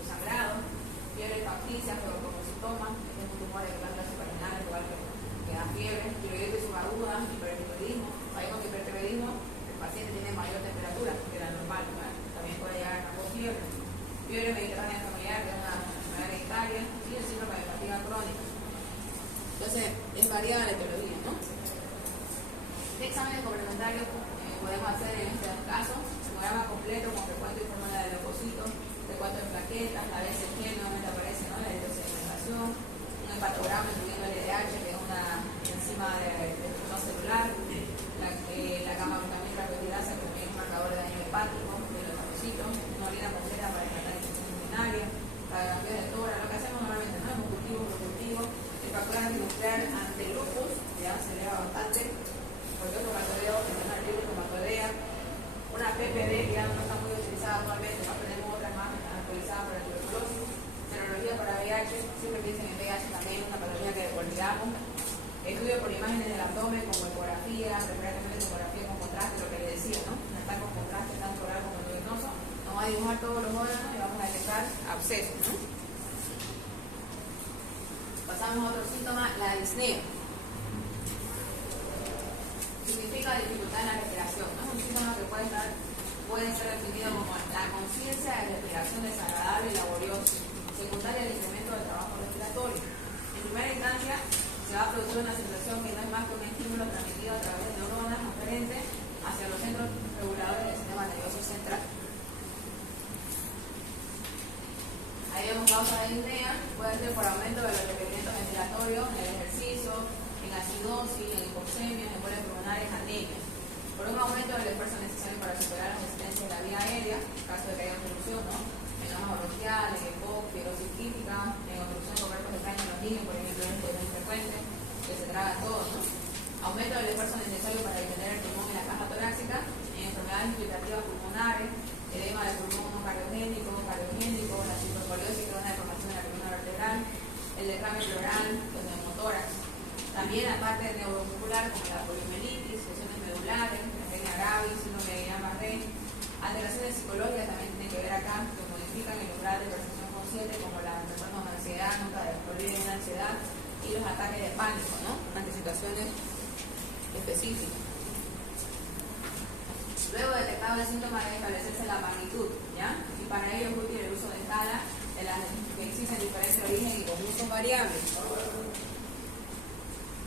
los sangrados, fiebre facticia, feocromocitoma, este es un tumor de glándulas suprarrenales, igual que da fiebre, tiroiditis subaguda, hipertiroidismo. Sabemos que hipertiroidismo, el paciente tiene mayor temperatura que la normal, ¿no? También puede llegar a con fiebre. Fiebre mediterránea familiar, que es una enfermedad hereditaria, y el síndrome de fatiga crónica. Entonces, es variada la etiología, ¿no? ¿Qué exámenes complementarios podemos hacer en este caso? Hemograma completo con recuento y fórmula de leucocitos, recuento de plaquetas, a veces que nuevamente aparece, ¿no? La eritrosedimentación, un hepatograma incluyendo el LDH, que es una enzima de destrucción celular, la gamma glutamina repetirasa, que también es un marcador de daño hepático, de los hepatocitos, una orina completa para tratar infección urinaria, radiografía de tórax, lo que hacemos normalmente, ¿no? Hemocultivo, el factor antinuclear ante el lupus, ya se eleva bastante, porque otro factoreo, el tema del virus, hematoidea, una PPD que ya no está muy utilizada actualmente, no tenemos otras más actualizadas para la tuberculosis, serología para VIH, siempre piensen en VIH también, una patología que olvidamos, estudio por imágenes del abdomen como ecografía, preferentemente ecografía con contraste, lo que les decía, ¿no? Está con contraste tanto oral como luminoso, vamos a dibujar todos los órganos y vamos a detectar abscesos, ¿no? Pasamos a otro síntoma, la disnea. Significa dificultad en la respiración, ¿no? Es un síntoma que puede ser definido como la conciencia de respiración desagradable y laboriosa, secundaria al incremento del trabajo respiratorio. En primera instancia, se va a producir una sensación que no es más que un estímulo transmitido a través de neuronas aferentes hacia los centros reguladores del sistema nervioso central. Ahí vemos causas de disnea, puede ser por aumento de los requerimientos ventilatorios en el ejercicio, en acidosis, en hipoxemia, en embolias pulmonares, anemia. Por un aumento del esfuerzo necesario para superar las resistencias de la vía aérea, en caso de que haya obstrucción, ¿no? En hojas bronquiales, en EPOC, fibrosis química, en obstrucción con cuerpos extraños en los niños, por ejemplo, es muy frecuente, que se traga todo, ¿no? Aumento del esfuerzo necesario para detener el pulmón en la caja torácica, en enfermedades infiltrativas pulmonares, edema del pulmón cardiogénico, la cistocoliosis, que es una deformación de la columna vertebral, el derrame pleural, los neumotórax. También la parte neuromuscular, como la poliomielitis, lesiones medulares, la hernia gravis, síndrome de Guillain-Barré, alteraciones psicológicas también tienen que ver acá, que modifican el umbral de percepción consciente, como la trastornos de ansiedad, nunca olviden la ansiedad, y los ataques de pánico, ¿no? Ante situaciones específicas. Luego de detectado el síntoma debe establecerse la magnitud, ¿ya? Y para ello es útil el uso de escala de las que existen diferentes orígenes y con usos variables.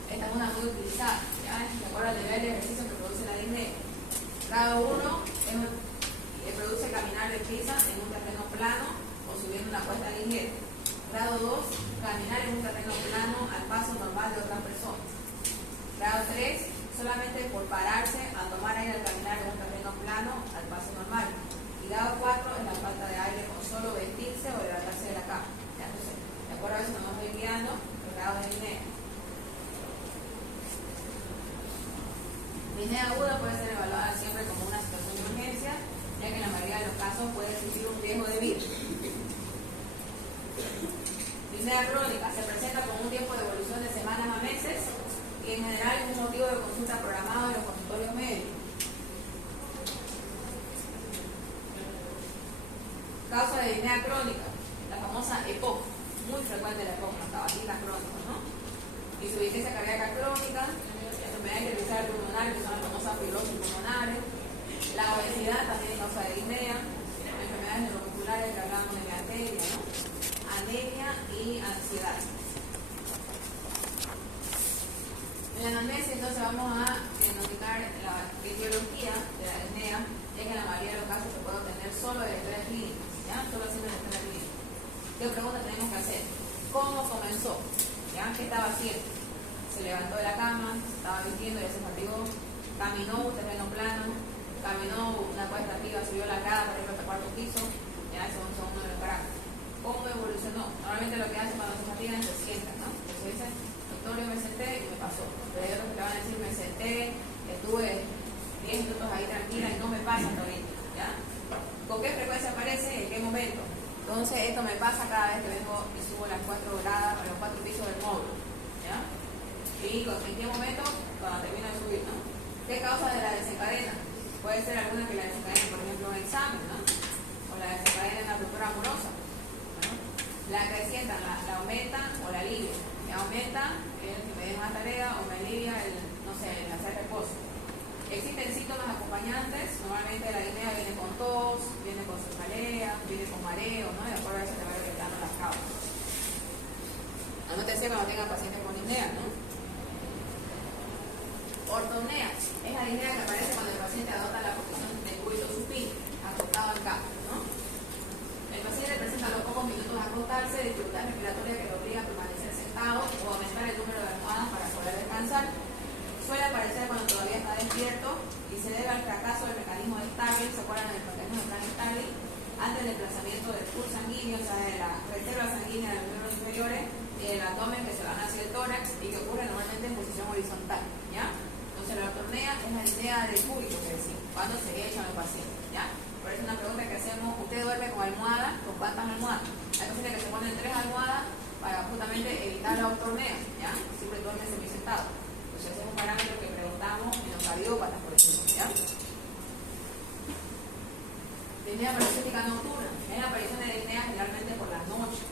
Esta es una muy utilizada, ¿ya? De acuerdo al nivel de ejercicio que produce la disnea. Grado 1 produce caminar deprisa en un terreno plano o subiendo una cuesta ligera. Grado 2, caminar en un terreno plano al paso normal de otras personas. Grado 3, solamente por pararse a tomar aire al caminar en un terreno plano al paso normal. Y grado 4 es la falta de aire con solo vestirse o levantarse de la cama. ¿Ya? Entonces, de acuerdo a eso nos vamos a ir guiando el grado de disnea. Disnea aguda puede ser evaluada siempre como una situación de urgencia, ya que en la mayoría de los casos puede existir un riesgo de vida. Disnea crónica se presenta con un tiempo de evolución de semanas a meses y en general es un motivo de consulta programado en los consultorios médicos. Causa de disnea crónica, la famosa EPOC, muy frecuente la EPOC, las tabatitas crónicas, ¿no? Insuficiencia cardíaca crónica, enfermedades cerebral pulmonares, que son las famosas fibrosis pulmonares, la obesidad también es causa de disnea, enfermedades neuromusculares que hablamos de mialgia, ¿no? Anemia y ansiedad. En la anamnesis entonces vamos a diagnosticar la etiología de la disnea, ya que en la mayoría de los casos se puede obtener solo de la historia clínica, ¿ya? Solo haciendo la historia clínica. ¿Qué pregunta tenemos que hacer? ¿Cómo comenzó? ¿Ya? ¿Qué estaba haciendo? Se levantó de la cama, se estaba vistiendo, ya se fatigó, caminó un terreno plano, caminó una cuesta arriba, subió la grada para ir al cuarto piso, ya eso son uno de los caracteres. ¿Cómo evolucionó? Normalmente lo que hacen cuando se fatigan es se sientan, ¿no? Entonces dicen, doctor, yo me senté y me pasó. Pero hay otros que van a decir, me senté, estuve 10 minutos ahí tranquila y no me pasa ahorita, ¿ya? ¿Con qué frecuencia aparece? ¿En qué momento? Entonces esto me pasa cada vez que vengo y subo las 4 gradas, los 4 pisos del módulo, ¿ya? ¿Y en qué momento? Cuando termino de subir, ¿no? ¿Qué causa de la desencadena? Puede ser alguna que la desencadena, por ejemplo, un examen, ¿no? O la desencadena en la ruptura amorosa, ¿no? La acrecientan, la aumentan o la alivian. Me aumenta el que me dé más tarea o me alivia el, no sé, el hacer reposo. Existen síntomas acompañantes, normalmente la disnea viene con tos, viene con cefalea, viene con mareo, ¿no? Y de acuerdo a eso te va detectando las causas. Anótese cuando tengan pacientes con disnea, ¿no? Ortopnea es la disnea que aparece cuando el paciente adopta la posición del cúbito supino, acostado en cama, ¿no? El paciente presenta a los pocos minutos de acostarse dificultad respiratoria que lo obliga a permanecer sentado o aumentar el número de almohadas para poder descansar. Suele aparecer cuando todavía está despierto y se debe al fracaso del mecanismo de Starling, ¿se acuerdan del mecanismo de Starling? Antes del desplazamiento del pool sanguíneo, o sea, de la reserva sanguínea de los miembros inferiores y del abdomen que se van hacia el tórax y que ocurre normalmente en posición horizontal, ¿ya? Entonces la ortopnea es la idea del cúbito que decimos, cuando se echan los pacientes, ¿ya? Por eso una pregunta que hacemos, ¿usted duerme con almohada? ¿Con cuántas almohadas? Hay pacientes que se ponen 3 almohadas para justamente evitar la ortopnea, ¿ya? Siempre duerme semisentado. Entonces ese es un parámetro que preguntamos en los cardiópatas, por ejemplo, ¿ya? Disnea parasítica nocturna. Es la aparición de disnea generalmente por la noche.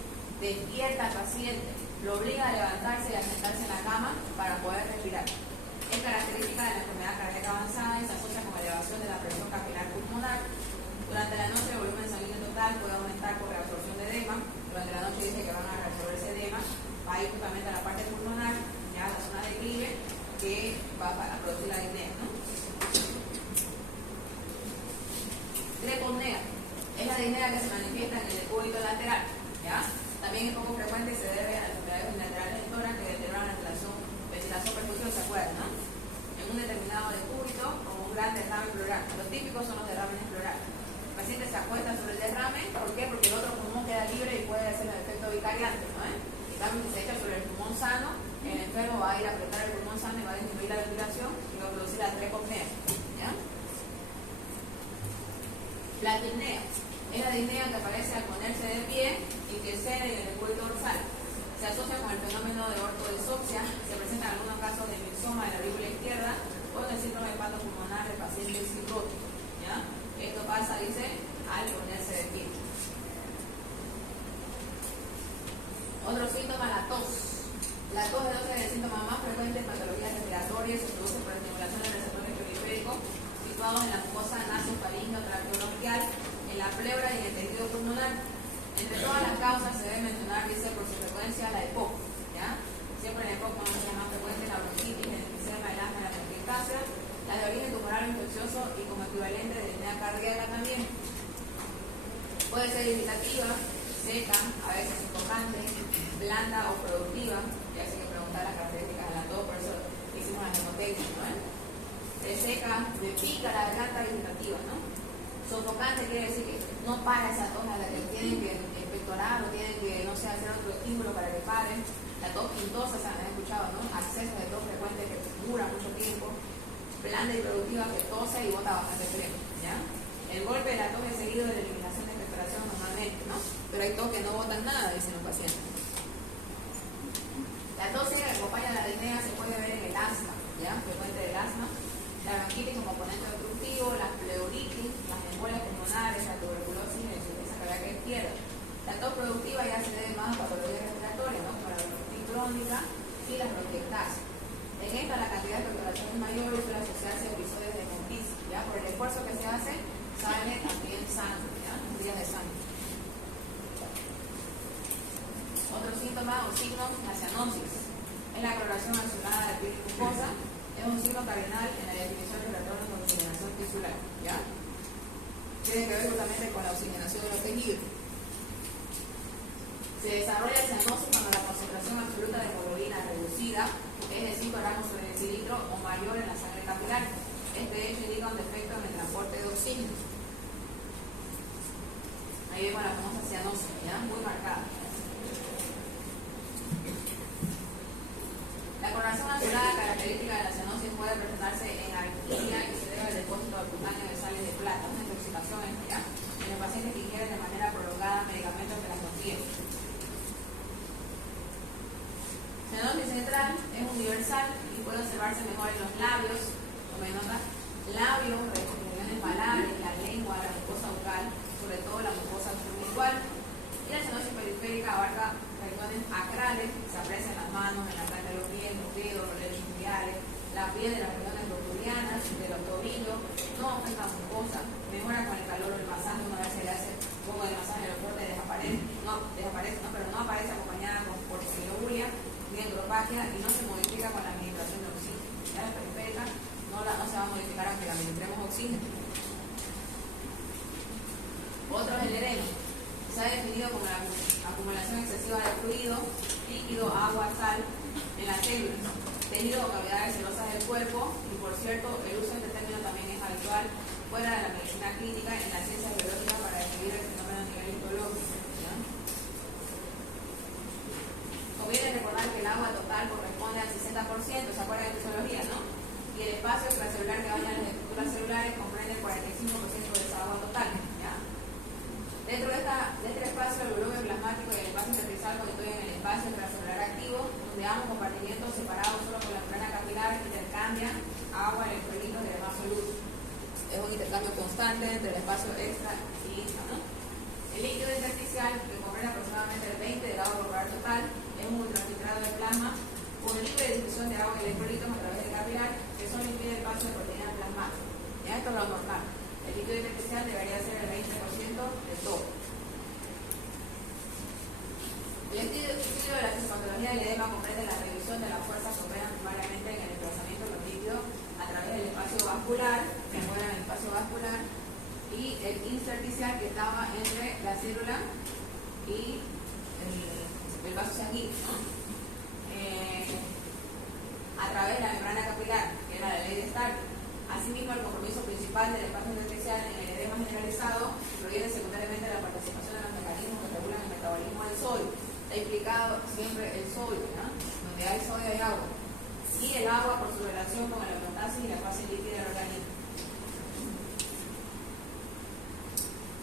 Despierta al paciente, lo obliga a levantarse y a sentarse en la cama para poder respirar. Es característica de la enfermedad cardíaca avanzada y se asocia con elevación de la presión capilar pulmonar. Durante la noche el volumen sanguíneo total puede aumentar por reabsorción de edema. Durante la noche dice que van a reabsorber ese edema, va a ir justamente a la parte pulmonar, ya a la zona de declive, que va a producir la disnea, ¿no? Trepopnea es la disnea que se manifiesta en el decúbito lateral, ¿ya? También es poco frecuente y se debe a las enfermedades bilaterales del tórax que deterioran la ventilación-perfusión, ¿se acuerdan, no? En un determinado decúbito como un gran derrame pleural. Los típicos son los derrames pleurales. El paciente se acuesta sobre el derrame, ¿por qué? Porque el otro pulmón queda libre y puede hacer el efecto vicariante, ¿no? En cambio, si se echa sobre el pulmón sano, el enfermo va a ir a apretar el pulmón sano y va a disminuir la ventilación y va a producir la trepopnea, ¿ya? La disnea es la disnea que aparece al ponerse de pie y que cede en el decúbito dorsal. Se asocia con el fenómeno de ortodesopsia, se presenta en algunos casos de mixoma de la aurícula izquierda o en el síndrome de paro pulmonar de pacientes cirróticos, ¿ya? Esto pasa, dice, al ponerse de pie. Otro síntoma, la tos. La tos es el síntoma más frecuente en patologías respiratorias, se produce por estimulación de receptores periféricos situados en la mucosa nasofaríngea o traqueobronquial, en la pleura y en el tejido pulmonar. Entre todas las causas se debe mencionar, dice, por su frecuencia, la EPOC, ¿ya? Siempre la EPOC es la más frecuente, la bronquitis, el enfisema, el asma, la bronquiectasia, la de origen tumoral infeccioso y como equivalente de disnea cardíaca también. Puede ser irritativa, seca, a veces sofocante, blanda o productiva, ya hay que preguntar las características de la tos, por eso hicimos la mnemotecnia, ¿no? De seca, de pica la garganta irritativa, ¿no? Sofocante quiere decir que no para esa tos a la que tienen que expectorar o tienen que, no sé, hacer otro estímulo para que paren. La tos pintosa, se han escuchado, ¿no? Acceso de tos frecuente que dura mucho tiempo. Blanda y productiva que tose y bota bastante crema, ¿ya? El golpe de la tos es seguido de la eliminación de expectoración normalmente, ¿no? Pero hay tos que no botan nada, dicen los pacientes. La tos ciega que acompaña a la disnea se puede ver en el asma, ¿ya? Frecuente del asma. La bronquitis como componente obstructivo, la pleuritis, las embolias pulmonares, la tuberculosis y la insuficiencia cardíaca izquierda. La tos productiva ya se debe más a patologías respiratorias, ¿no? Como la bronquitis crónica y la bronquiectasia. En esta la cantidad de expectoración es mayor y suele asociarse a episodios de hemoptisis, ¿ya? Por el esfuerzo que se hace, sale también sangre, ¿ya? Días de sangre. Otro síntoma o signo, la cianosis. Es la coloración azulada de piel mucosa. Es un signo cardinal en la definición de retorno con oxigenación tisular, ¿ya? Tiene que ver justamente con la oxigenación de los tejidos. Se Se desarrolla cianosis cuando la concentración absoluta de hemoglobina es reducida, es de 5 gramos sobre decilitro o mayor en la sangre capilar. Este hecho indica un defecto en el transporte de oxígeno. Ahí vemos la famosa cianosis, ¿ya? Muy marcada. La coloración azulada característica de la cianosis puede presentarse en alquimia y se debe al depósito cutáneo de sales de plata, una intoxicación ¿ya? En los pacientes que ingieren de manera prolongada medicamentos que las contienen. Cianosis central es universal y puede observarse mejor en los labios, como nota, labios, regiones malares, la lengua, la mucosa bucal, sobre todo la mucosa sublingual. Y la cianosis periférica abarca regiones acrales, se aprecia en las manos, en la planta de los pies, los dedos, los dedos fingales, la piel de las regiones rotulianas, de los tobillos, no afecta a la mucosa, mejora con el calor o el masaje, una vez se le hace un poco de masaje en el corte, pero no aparece acompañada por porfiruria ni enteropatia y no se modifica con la administración de oxígeno. Ya la periférica no se va a modificar aunque la administremos oxígeno. Otro es el edema. Se ha definido como la acumulación excesiva de fluido, líquido, agua, sal en las células, tejido o cavidades celosas del cuerpo, y por cierto, el uso de este término también es habitual fuera de la medicina clínica en la ciencia biológica para describir el fenómeno a nivel histológico. Conviene recordar que el agua total corresponde al 60%, ¿se acuerdan de fisiología, no? Y el espacio extracelular que baña las estructuras celulares comprende el 45% de esa agua total, ¿ya? Dentro de este espacio, el volumen plasmático y el espacio intersticial constituyen el espacio extracelular activo, donde ambos compartimientos separados solo por la membrana capilar intercambian agua, electrolitos y demás solutos. Es un intercambio constante entre el espacio extra y intra, ¿no? El líquido intersticial, que comprende aproximadamente el 20% del agua corporal total, es un ultrafiltrado de plasma con libre difusión de agua y electrolitos a través del capilar, que solo impide el paso de proteínas plasmáticas. Ya esto es lo normal. El líquido intersticial debería ser el 20% de todo. El estudio de la fisiopatología del edema comprende la revisión de las fuerzas que operan primariamente en el desplazamiento de los líquidos a través del espacio vascular, que mueven el espacio vascular, y el intersticial que estaba entre la célula y el vaso sanguíneo, ¿no? A través de la membrana capilar, que era la ley de Stark. Asimismo, el compromiso principal del espacio intersticial en el edema generalizado proviene secundariamente de la participación de los mecanismos que regulan el metabolismo del sodio. Está implicado siempre el sodio, ¿no? Donde hay sodio hay agua. Y el agua por su relación con la homeostasis y la fase líquida del organismo.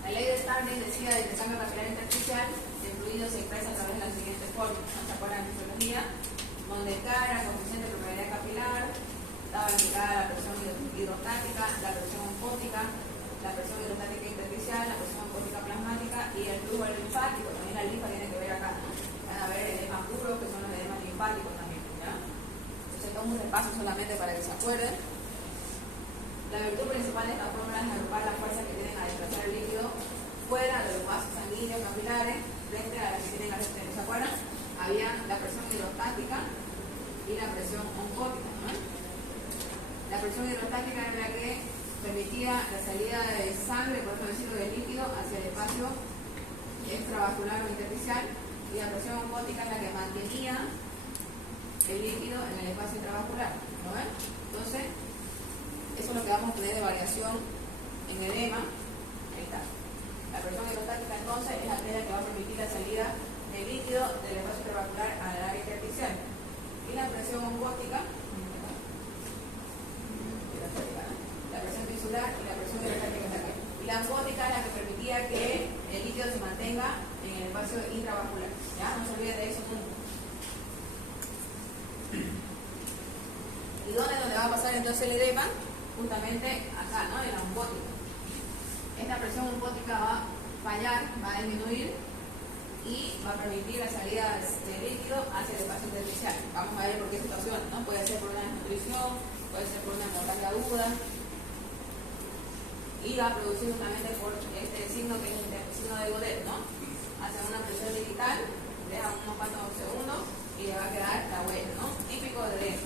La ley de Starling decía del intercambio capilar intersticial, el fluido se expresa a través de las siguientes formas. ¿No se acuerdan de fisiología? Donde cara, coeficiente de permeabilidad capilar, estaba indicada la presión hidrostática, la presión oncótica, la presión hidrostática intersticial, la presión oncótica plasmática y el flujo linfático. También la linfa tiene que ver acá, ¿no? Van a ver edemas puros, que son los edemas linfáticos también, ¿ya? Entonces, esto es un repaso solamente para que se acuerden. La virtud principal de esta fórmula es agrupar las fuerzas que tienen a desplazar el líquido fuera de los vasos sanguíneos capilares frente a las que tienen a resistir. ¿Se acuerdan? Había la presión hidrostática y la presión oncótica, ¿no? La presión hidrostática era la que permitía la salida de sangre, por decirlo, del líquido hacia el espacio extravascular o intersticial, y la presión oncótica es la que mantenía el líquido en el espacio intravascular, ¿no ven? Entonces, eso es lo que vamos a tener de variación en edema. Ahí está. La presión hidrostática entonces es aquella que va a permitir la salida del líquido del espacio intravascular al área intersticial. Y la presión oncótica, la presión tisular y la presión hidrostática está aquí. Y la oncótica es la que permitía que el líquido se mantenga en el espacio intravascular. ¿Ya? No se olviden de eso nunca. ¿Y dónde va a pasar entonces el edema? Justamente acá, ¿no? En la oncótica. Esta presión oncótica va a fallar, va a disminuir y va a permitir la salida de líquido hacia el espacio intersticial. Vamos a ver por qué situaciones, ¿no? Puede ser por una desnutrición, puede ser por una hemorragia aguda, y va a producir justamente por este signo que es el signo de Godet, ¿no? Hace una presión digital, deja unos cuantos segundos y le va a quedar la huella, ¿no? Típico de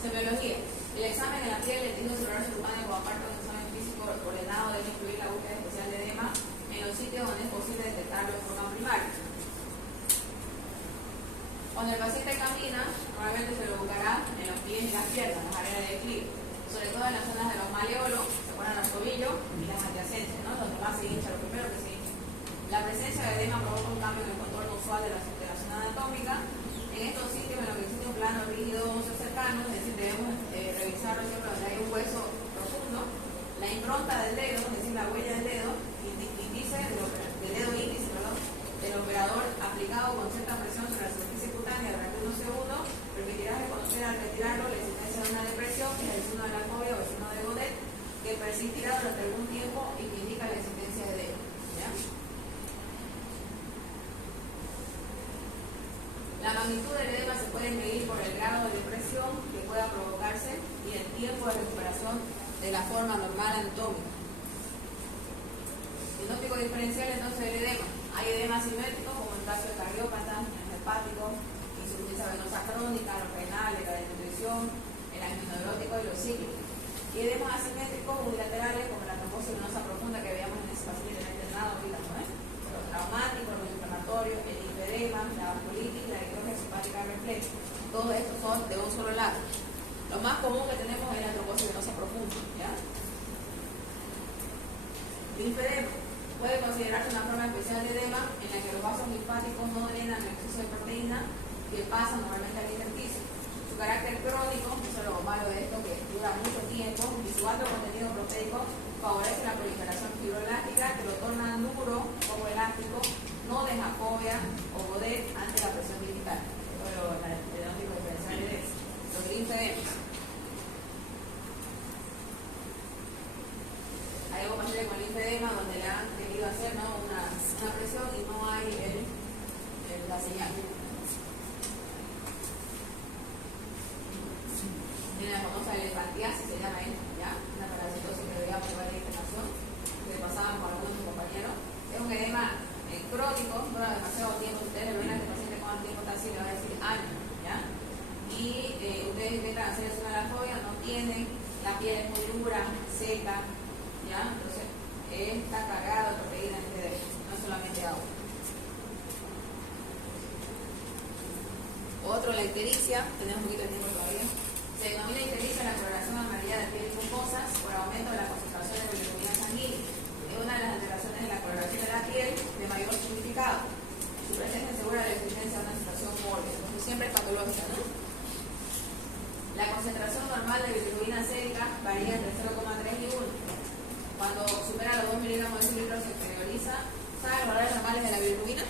semiología. El examen en la piel del tejido celular subcutáneo como parte de un examen físico ordenado debe incluir la búsqueda de sitios donde es posible detectarlo de forma primaria. Cuando el paciente camina, normalmente se lo buscará en los pies y las piernas, en las áreas de declive, sobre todo en las zonas de los maleolos, se ponen los tobillos y las adyacencias, ¿no? Donde más se hincha, lo primero que se hincha. La presencia de edema provoca un cambio en el contorno usual de la zona anatómica. En estos sitios en los que existe un plano rígido óseo cercano, es decir, debemos revisarlo siempre donde hay un hueso profundo. La impronta del dedo, es decir, la huella del dedo, del operador aplicado con cierta presión sobre la superficie cutánea durante unos segundos, permitirá reconocer al retirarlo la existencia de una depresión, que es el signo de la fobia o el signo de Godet, que persistirá durante algún tiempo y que indica la existencia de edema. ¿Ya? La magnitud del edema se puede medir por el grado de depresión que pueda provocarse y el tiempo de recuperación de la forma normal anatómica. Diagnóstico diferencial entonces del edema. Hay edema asimétrico como el caso de cardiópata, el hepático, insuficiencia venosa crónica, los renales, la desnutrición, el aminoneurótico y los cíclicos. Y edemas asimétricos unilaterales como la trombosis venosa profunda que veíamos en ese paciente internado ahorita, ¿no? Los traumáticos, los inflamatorios, el linfedema, la vasculitis, la necrosis hepática refleja. Todos estos son de un solo lado. Lo más común que tenemos es la trombosis venosa profunda, ¿ya? Linfedema puede considerarse una forma especial de edema en la que los vasos linfáticos no drenan el exceso de proteína que pasa normalmente al intersticio. Su carácter crónico, eso es lo malo de esto, que dura mucho tiempo, y su alto contenido proteico favorece la proliferación fibroelástica, que lo torna duro, poco elástico, no deja fobia o Godet ante la presión vital. Eso es el diagnóstico diferencial de los linfedemas. Hay algo paciente con linfedema donde le han querido hacer, ¿no? una presión y no hay la señal. Tiene la famosa elefantiasis, se llama esto, ¿ya? Una parasitosis que debía probar la internación, que pasaban con algunos de mis compañeros. Es un edema crónico, dura demasiado tiempo. Ustedes le ven a este paciente cuánto tiempo está así, le va a decir años, ¿ya? Y ustedes intentan hacer la fobia, no tienen, la piel es muy dura, seca, ¿ya? Entonces, está cargado de proteína en este dedo, no solamente agua. Otro, la ictericia, tenemos un poquito de tiempo todavía. Se denomina ictericia la coloración amarilla de piel mucosas por aumento de la concentración de bilirrubina sanguínea. Es una de las alteraciones de la coloración de la piel de mayor significado. Su presencia asegura la existencia de una situación mórbida, entonces siempre es patológica, ¿no? La concentración normal de bilirrubina sérica varía entre 0,3 y 1. Cuando supera los 2 miligramos de cilindro se exterioriza. ¿Saben los valores normales de la bilirrubina?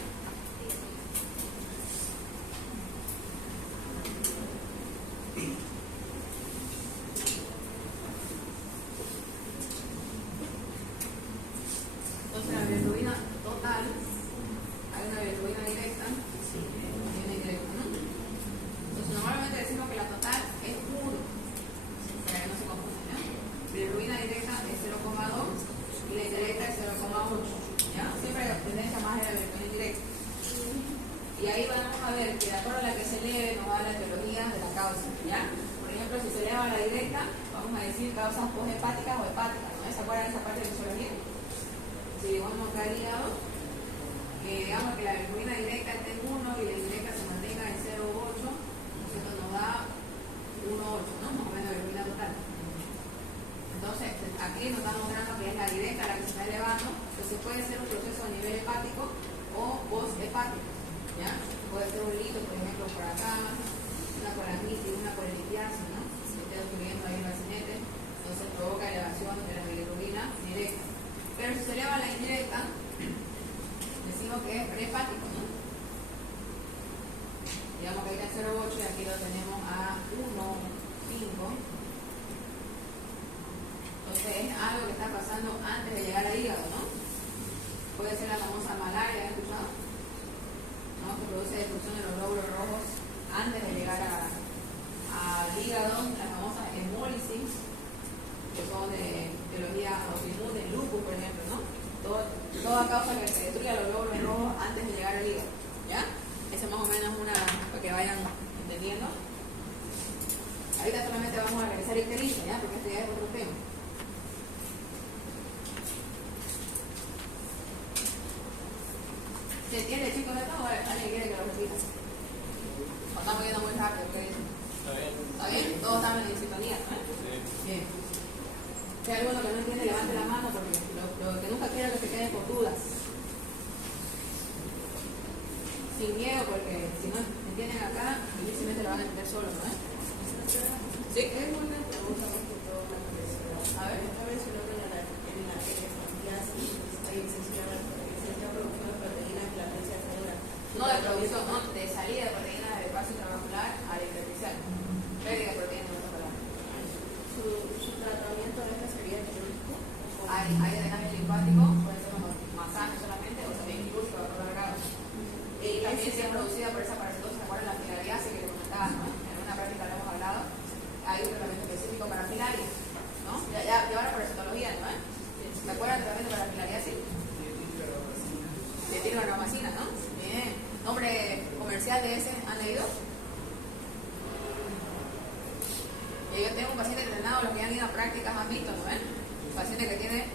Entonces la bilirrubina total, hay una bilirrubina directa y una indirecta, ¿no? Entonces normalmente decimos que la total es 1, para que no se confunda, ¿ya? Bilirrubina directa es 0,2 y la indirecta es 0,8, ¿ya? Siempre hay tendencia más de la bilirrubina indirecta. Y ahí vamos a ver que de acuerdo a la que se eleve nos va la etiología de la causa, ¿ya? Por ejemplo, si se eleva la directa, vamos a decir causas poshepáticas o hepáticas, ¿no? ¿Se acuerdan de esa parte de la fisiología? Si vamos acá al hígado, que digamos que la bilirrubina directa esté en 1 y la indirecta se mantenga en 0,8, esto nos da 1,8, ¿no? Más o menos la bilirrubina total. Entonces, aquí nos está mostrando que es la directa la que se está elevando, entonces puede ser un proceso a nivel hepático o post-hepático, ¿ya? Puede ser un lito, por ejemplo, por acá, una colangritis, una colelitiasis, ¿no? Si estoy escribiendo ahí el vacinete, entonces provoca elevación de la bilirrubina directa. Pero si se eleva la indirecta, decimos que es prehepático, ¿no? Digamos que ahí está 0,8 y aquí lo tenemos a 1,5. Entonces es algo que está pasando antes de llegar al hígado, ¿no? Puede ser la famosa malaria, ¿has escuchado? ¿No? Que produce destrucción de los glóbulos rojos antes de llegar al hígado, la famosa hemólisis, que son de biología autoinmune, lupus, por ejemplo, ¿no? Toda causa que se destruya los glóbulos rojos antes de llegar al hígado, ¿ya? Esa más o menos una, para que vayan entendiendo. Ahorita solamente vamos a realizar ictericia, ¿ya? Porque este ya es otro tema. entiende, chicos, esto? O alguien quiere que lo repita. O estamos yendo muy rápido, ¿qué dicen? Está bien. ¿Está bien? Todos están en sintonía, ¿no? Sí. Bien. Si hay alguno que no entiende, levante la mano porque lo que nunca quiero es que se queden con dudas. Sin miedo, porque si no entienden acá, difícilmente lo van a entender solo, ¿no? Sí. Es una pregunta más que todo una curiosidad. A ver. Está mencionando en la estampillas hay excepción de producción de proteínas que la prensa genera. No de producción, no, de salida de proteínas del espacio intravascular al intersticial. Pérdida de proteínas en otra palabra. Su tratamiento de esta sería quirúrgico. Hay drenaje linfático, puede ser como masaje solamente, o también quirúrgico de otro grado. Y también se es producida por esa parasitosis, ¿se acuerdan la filariasis que le comentaba, ¿no? En una práctica lo hemos hablado. Hay un tratamiento específico para filaria, ¿no? Ya ahora parasitología, ¿no? ¿Se acuerdan del tratamiento para filariasis? De tironormacina, ¿no? Bien. ¿Nombre comercial de ese han leído? Yo tengo un paciente entrenado, los que han ido a prácticas han visto, ¿no ven? Un paciente que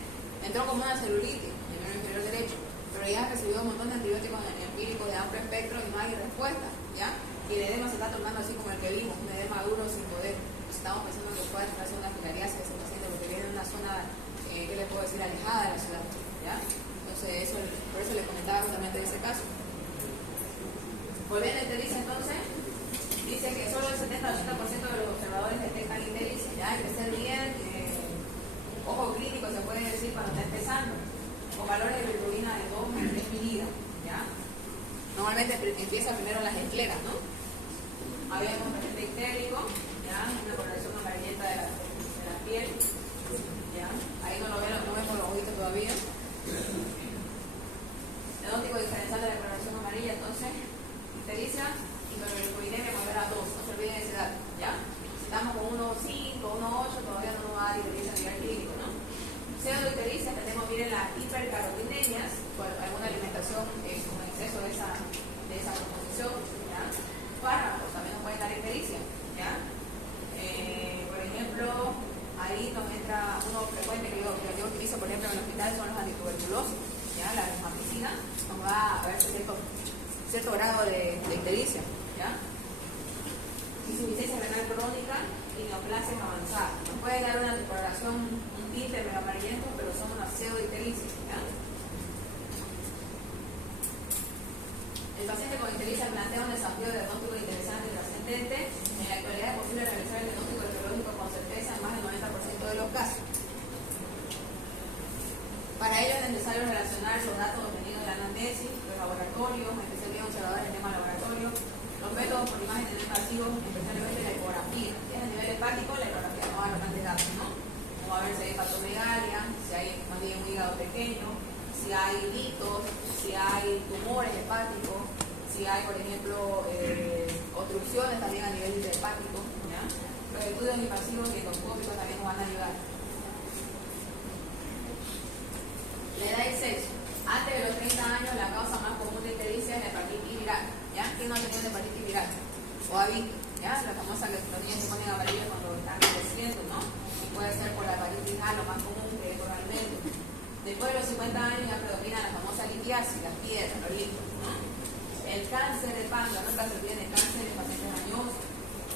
entró como una celulitis en el miembro inferior derecho, pero ya ha recibido un montón de antibióticos empíricos de amplio espectro y no hay respuesta, ¿ya? Y el edema se está tornando así como el que vimos, un edema duro sin poder. Entonces estamos pensando que pueda tratarse una filariasis de ese paciente porque viene de una zona, ¿qué le puedo decir?, alejada de la ciudad, ¿ya? Entonces, por eso le comentaba justamente de ese caso. Volviendo a ictericia, entonces, dice que solo el 70-80% de los observadores detectan ictericia, ¿ya? Hay que ser bien, ojo clínico se puede decir cuando está empezando, con valores de bilirrubina de 2 a 3 miligramos, ¿ya? Normalmente empieza primero las escleras, ¿no? Había un paciente ictérico, ¿ya? Una coloración amarillenta de la piel, ¿ya? Ahí no vemos los ojitos todavía. Diagnóstico diferencial de la coloración amarilla, entonces, ictericia y bilirrubinemia mayor a 2, no se olviden de esa edad, ¿ya? Si estamos con 1,5, 1,8, todavía no nos va a dar ictericia a nivel clínico, ¿no? Pseudoictericia, tenemos, miren, las hipercarotinemias, por alguna alimentación con exceso de esa composición, ¿ya? Fármacos también nos pueden dar ictericia, ¿ya? Por ejemplo, ahí nos entra uno frecuente que yo utilizo, por ejemplo, en el hospital son los antituberculosos, ¿ya? La rifampicina nos va a ver cierto grado de ictericia, ¿ya? Insuficiencia renal crónica y neoplasias avanzadas. Nos puede dar una coloración, un tinte medio amarillento, pero son una pseudoictericia, ¿ya? El paciente con ictericia plantea un desafío de diagnóstico interesante y trascendente. En la actualidad es posible realizar el diagnóstico etiológico con certeza en más del 90% de los casos. Para ello es necesario relacionar los datos obtenidos de la anamnesis, los laboratorios, especialmente observadores de tema laboratorio, los métodos por imágenes invasivos, especialmente la ecografía. Si es a nivel hepático, la ecografía no va a dar bastantes datos, ¿no? Como a ver si hay hepatomegalia, si hay más bien un hígado pequeño, si hay litos, si hay tumores hepáticos, si hay, por ejemplo, obstrucciones también a nivel hepático, ¿ya? Los estudios invasivos y endoscópicos también nos van a ayudar. La edad y sexo. Antes de los 30 años, la causa más común de ictericia es la hepatitis viral, ¿ya? ¿Quién no ha tenido hepatitis viral? O ha visto, ¿ya? La famosa que los niños se ponen amarillos cuando están creciendo, ¿no? Y puede ser por la hepatitis A, lo más común que es por alimento. Después de los 50 años ya predomina la famosa litiasis, las piedras, los líquidos, ¿no? El cáncer de páncreas, nunca se olviden el cáncer de pacientes añosos,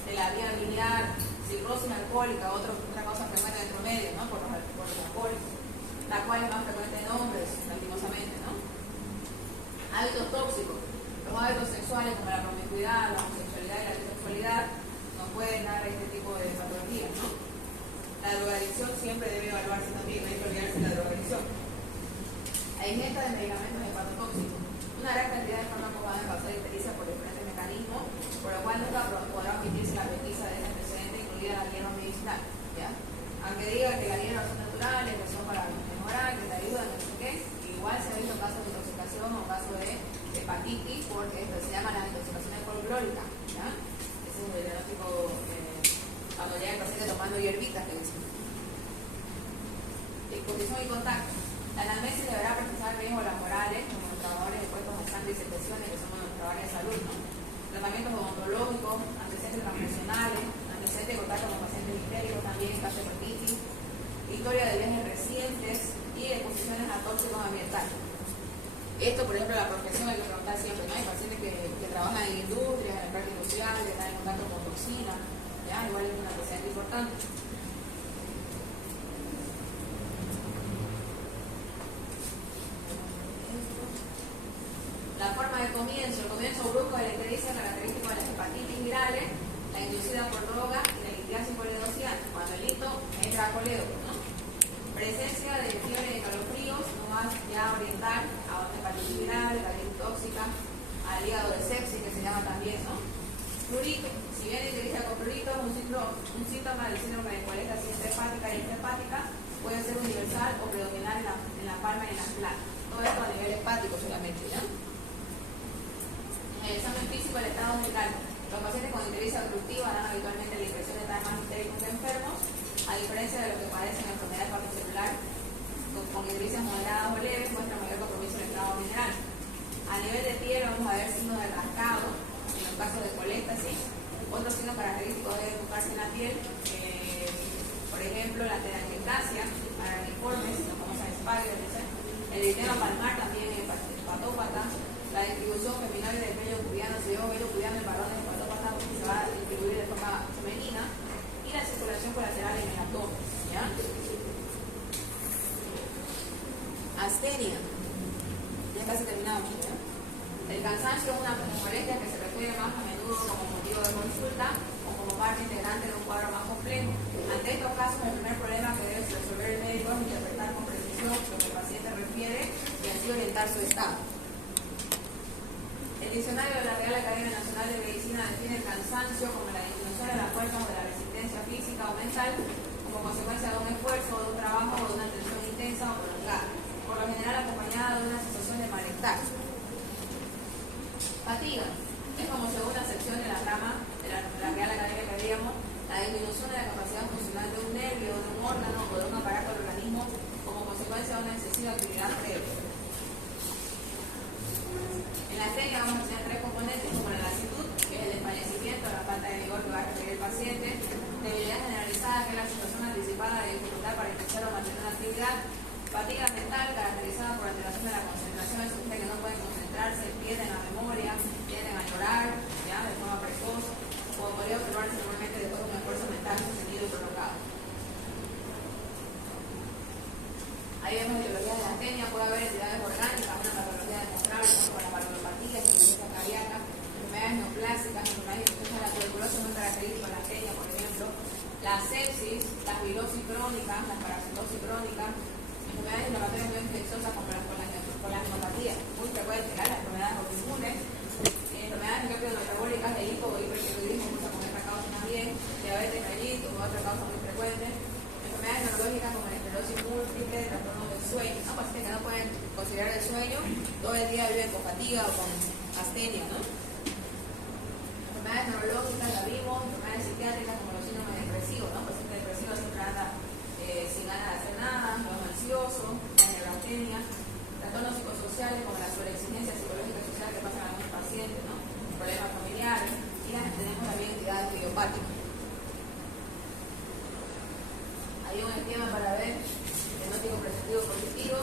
de la vía biliar, cirrosis alcohólica, otra causa frecuente del promedio, ¿no? Por los alcohólicos, la cual es más frecuente en hombres, lastimosamente, ¿no? Hábitos tóxicos. Los hábitos sexuales como la promiscuidad, la homosexualidad y la bisexualidad nos pueden dar este tipo de patologías, ¿no? La drogadicción siempre debe evaluarse también, no hay que olvidarse de la drogadicción. La ingesta de medicamentos hepatotóxicos. Una gran cantidad de fármacos van a causar ictericia por diferentes mecanismos, por lo cual nunca podrá omitirse la pesquisa de este antecedente, incluida la hierba medicinal, ¿ya? Aunque diga que las hierbas son naturales, que son para mejorar, que te ayudan, no sé qué, igual se ha visto casos de intoxicación o casos de hepatitis, porque esto se llama las intoxicaciones folclóricas, ¿ya? Ese es el diagnóstico cuando llega el paciente tomando hierbitas, que dicen. Exposición y contacto. La anamnesis deberá precisar riesgos laborales, como los trabajadores de puestos de sangre y secreciones, que somos los trabajadores de salud, ¿no? Tratamientos odontológicos, antecedentes transnacionales, antecedentes de contacto con pacientes ictéricos, también casos de hepatitis, historia de viajes recientes y exposiciones a tóxicos ambientales. Esto, por ejemplo, la profesión hay que preguntar siempre, ¿no? Hay pacientes que trabajan en industrias, en el parque industrial, que están en contacto con toxinas, ¿ya? Igual es un antecedente importante. La forma de comienzo, el comienzo brusco de la ictericia característico de las hepatitis virales, la inducida por droga y la litiasis poliedociana, cuando el hito entra a colédoco, ¿no? Presencia de fiebre de escalofríos, no más ya oriental, a una hepatitis viral, hepatitis tóxica, al hígado de sepsis, que se llama también, ¿no? Prurito, si bien ictericia con prurito es un síntoma del síndrome de colestasis intrahepática y extrahepática, puede ser universal o predominar en la palma y en las placas. Todo esto a nivel hepático solamente, ¿ya? En el examen físico, el estado general. Los pacientes con ictericia obstructiva dan habitualmente la impresión de estar más histéricos que enfermos, a diferencia de los que padecen enfermedad hepatocelular con ictericias moderadas o leves, muestran mayor compromiso del estado mineral. A nivel de piel vamos a ver signos de rascado, en los casos de coléstasis. Otros signos característicos deben buscarse en la piel, por ejemplo, la telangiectasia, araniformes, los famosos espágueles, el eritema palmar también es patópata. La distribución femenina del vello pubiano, si vemos vello pubiano en varones de patópata, porque se va a distribuir de forma femenina, y la circulación colateral en el abdomen, ¿ya? Astenia, ya casi terminamos, ¿ya? El cansancio es una molestia que se refiere más a menudo como motivo de consulta o como parte integrante de un cuadro más complejo. Ante estos casos, el primer problema que debe resolver el médico es interpretar con precisión lo que el paciente refiere y así orientar su estado. El diccionario de la Real Academia Nacional de Medicina define el cansancio como la disminución de la fuerza o de la resistencia física o mental como consecuencia de un esfuerzo, de un trabajo o de una tensión intensa o prolongada, por lo general acompañada de una sensación de malestar. Fatiga es como segunda sección de la rama de la Real Academia que veíamos, la disminución de la capacidad funcional de un nervio, de un órgano o de un aparato del organismo como consecuencia de una excesiva actividad previa. En la astenia vamos a enseñar tres componentes como la lasitud, que es el desfallecimiento, la falta de vigor que va a requerir el paciente, debilidad generalizada, que es la situación anticipada de dificultad para iniciar o mantener una actividad, fatiga mental, caracterizada por alteración de la concentración, es gente que no pueden concentrarse, pierden la memoria, tienden a llorar, ya, de forma precoz, o podría observarse normalmente después de un esfuerzo mental sostenido y prolongado. Ahí vemos etiología de la astenia, puede haber entidades orgánicas, una patología demostrable, como la valvulopatía, insuficiencia cardíaca, enfermedades neoplásicas, enfermedades infecciosas de la tuberculosis muy característica de la astenia, por ejemplo, la sepsis, la virosis crónica, la parasitosis crónica, enfermedades inflamatorias muy infecciosas como las neumopatías, muy frecuentes, las enfermedades autoinmunes, enfermedades metabólicas de hipo o hipertiroidismo, con esta causa también, diabetes mellitus, otra causa muy frecuente, enfermedades neurológicas como la esclerosis múltiple, trastornos del sueño, ¿no? Pacientes que no pueden conciliar el sueño, todo el día viven con fatiga o con astenia, ¿no? Enfermedades neurológicas, la vimos, enfermedades psiquiátricas como los síndromes depresivos, ¿no? Pacientes depresivos siempre andan sin ganas de hacer nada, los ansiosos, la neurastenia, trastornos psicosociales como la sobreexigencia psicológica y social que pasan a algunos pacientes, ¿no? Problemas familiares, y tenemos también entidades idiopáticas. Hay un esquema para ver diagnóstico presuntivo positivo,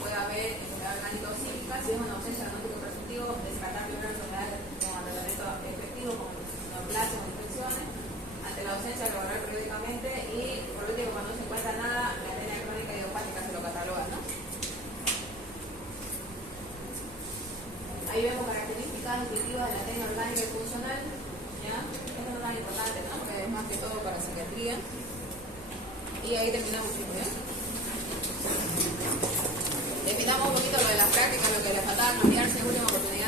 puede haber enfermedad orgánica o psíquica, si es una ausencia de diagnóstico presuntivo, descartar primero enfermedades con tratamiento efectivo como neoplasias o infecciones, ante la ausencia regular periódicamente y por último cuando no se encuentra nada, la astenia crónica idiopática se lo cataloga, ¿no? Ahí vemos características descriptivas de la astenia orgánica y funcional, ¿ya? Esto no es tan importante, ¿no? Porque es más que todo para psiquiatría. Y ahí terminamos, chicos, ¿ya? Definamos un poquito lo de las prácticas, lo que les faltaba cambiarse en última oportunidad.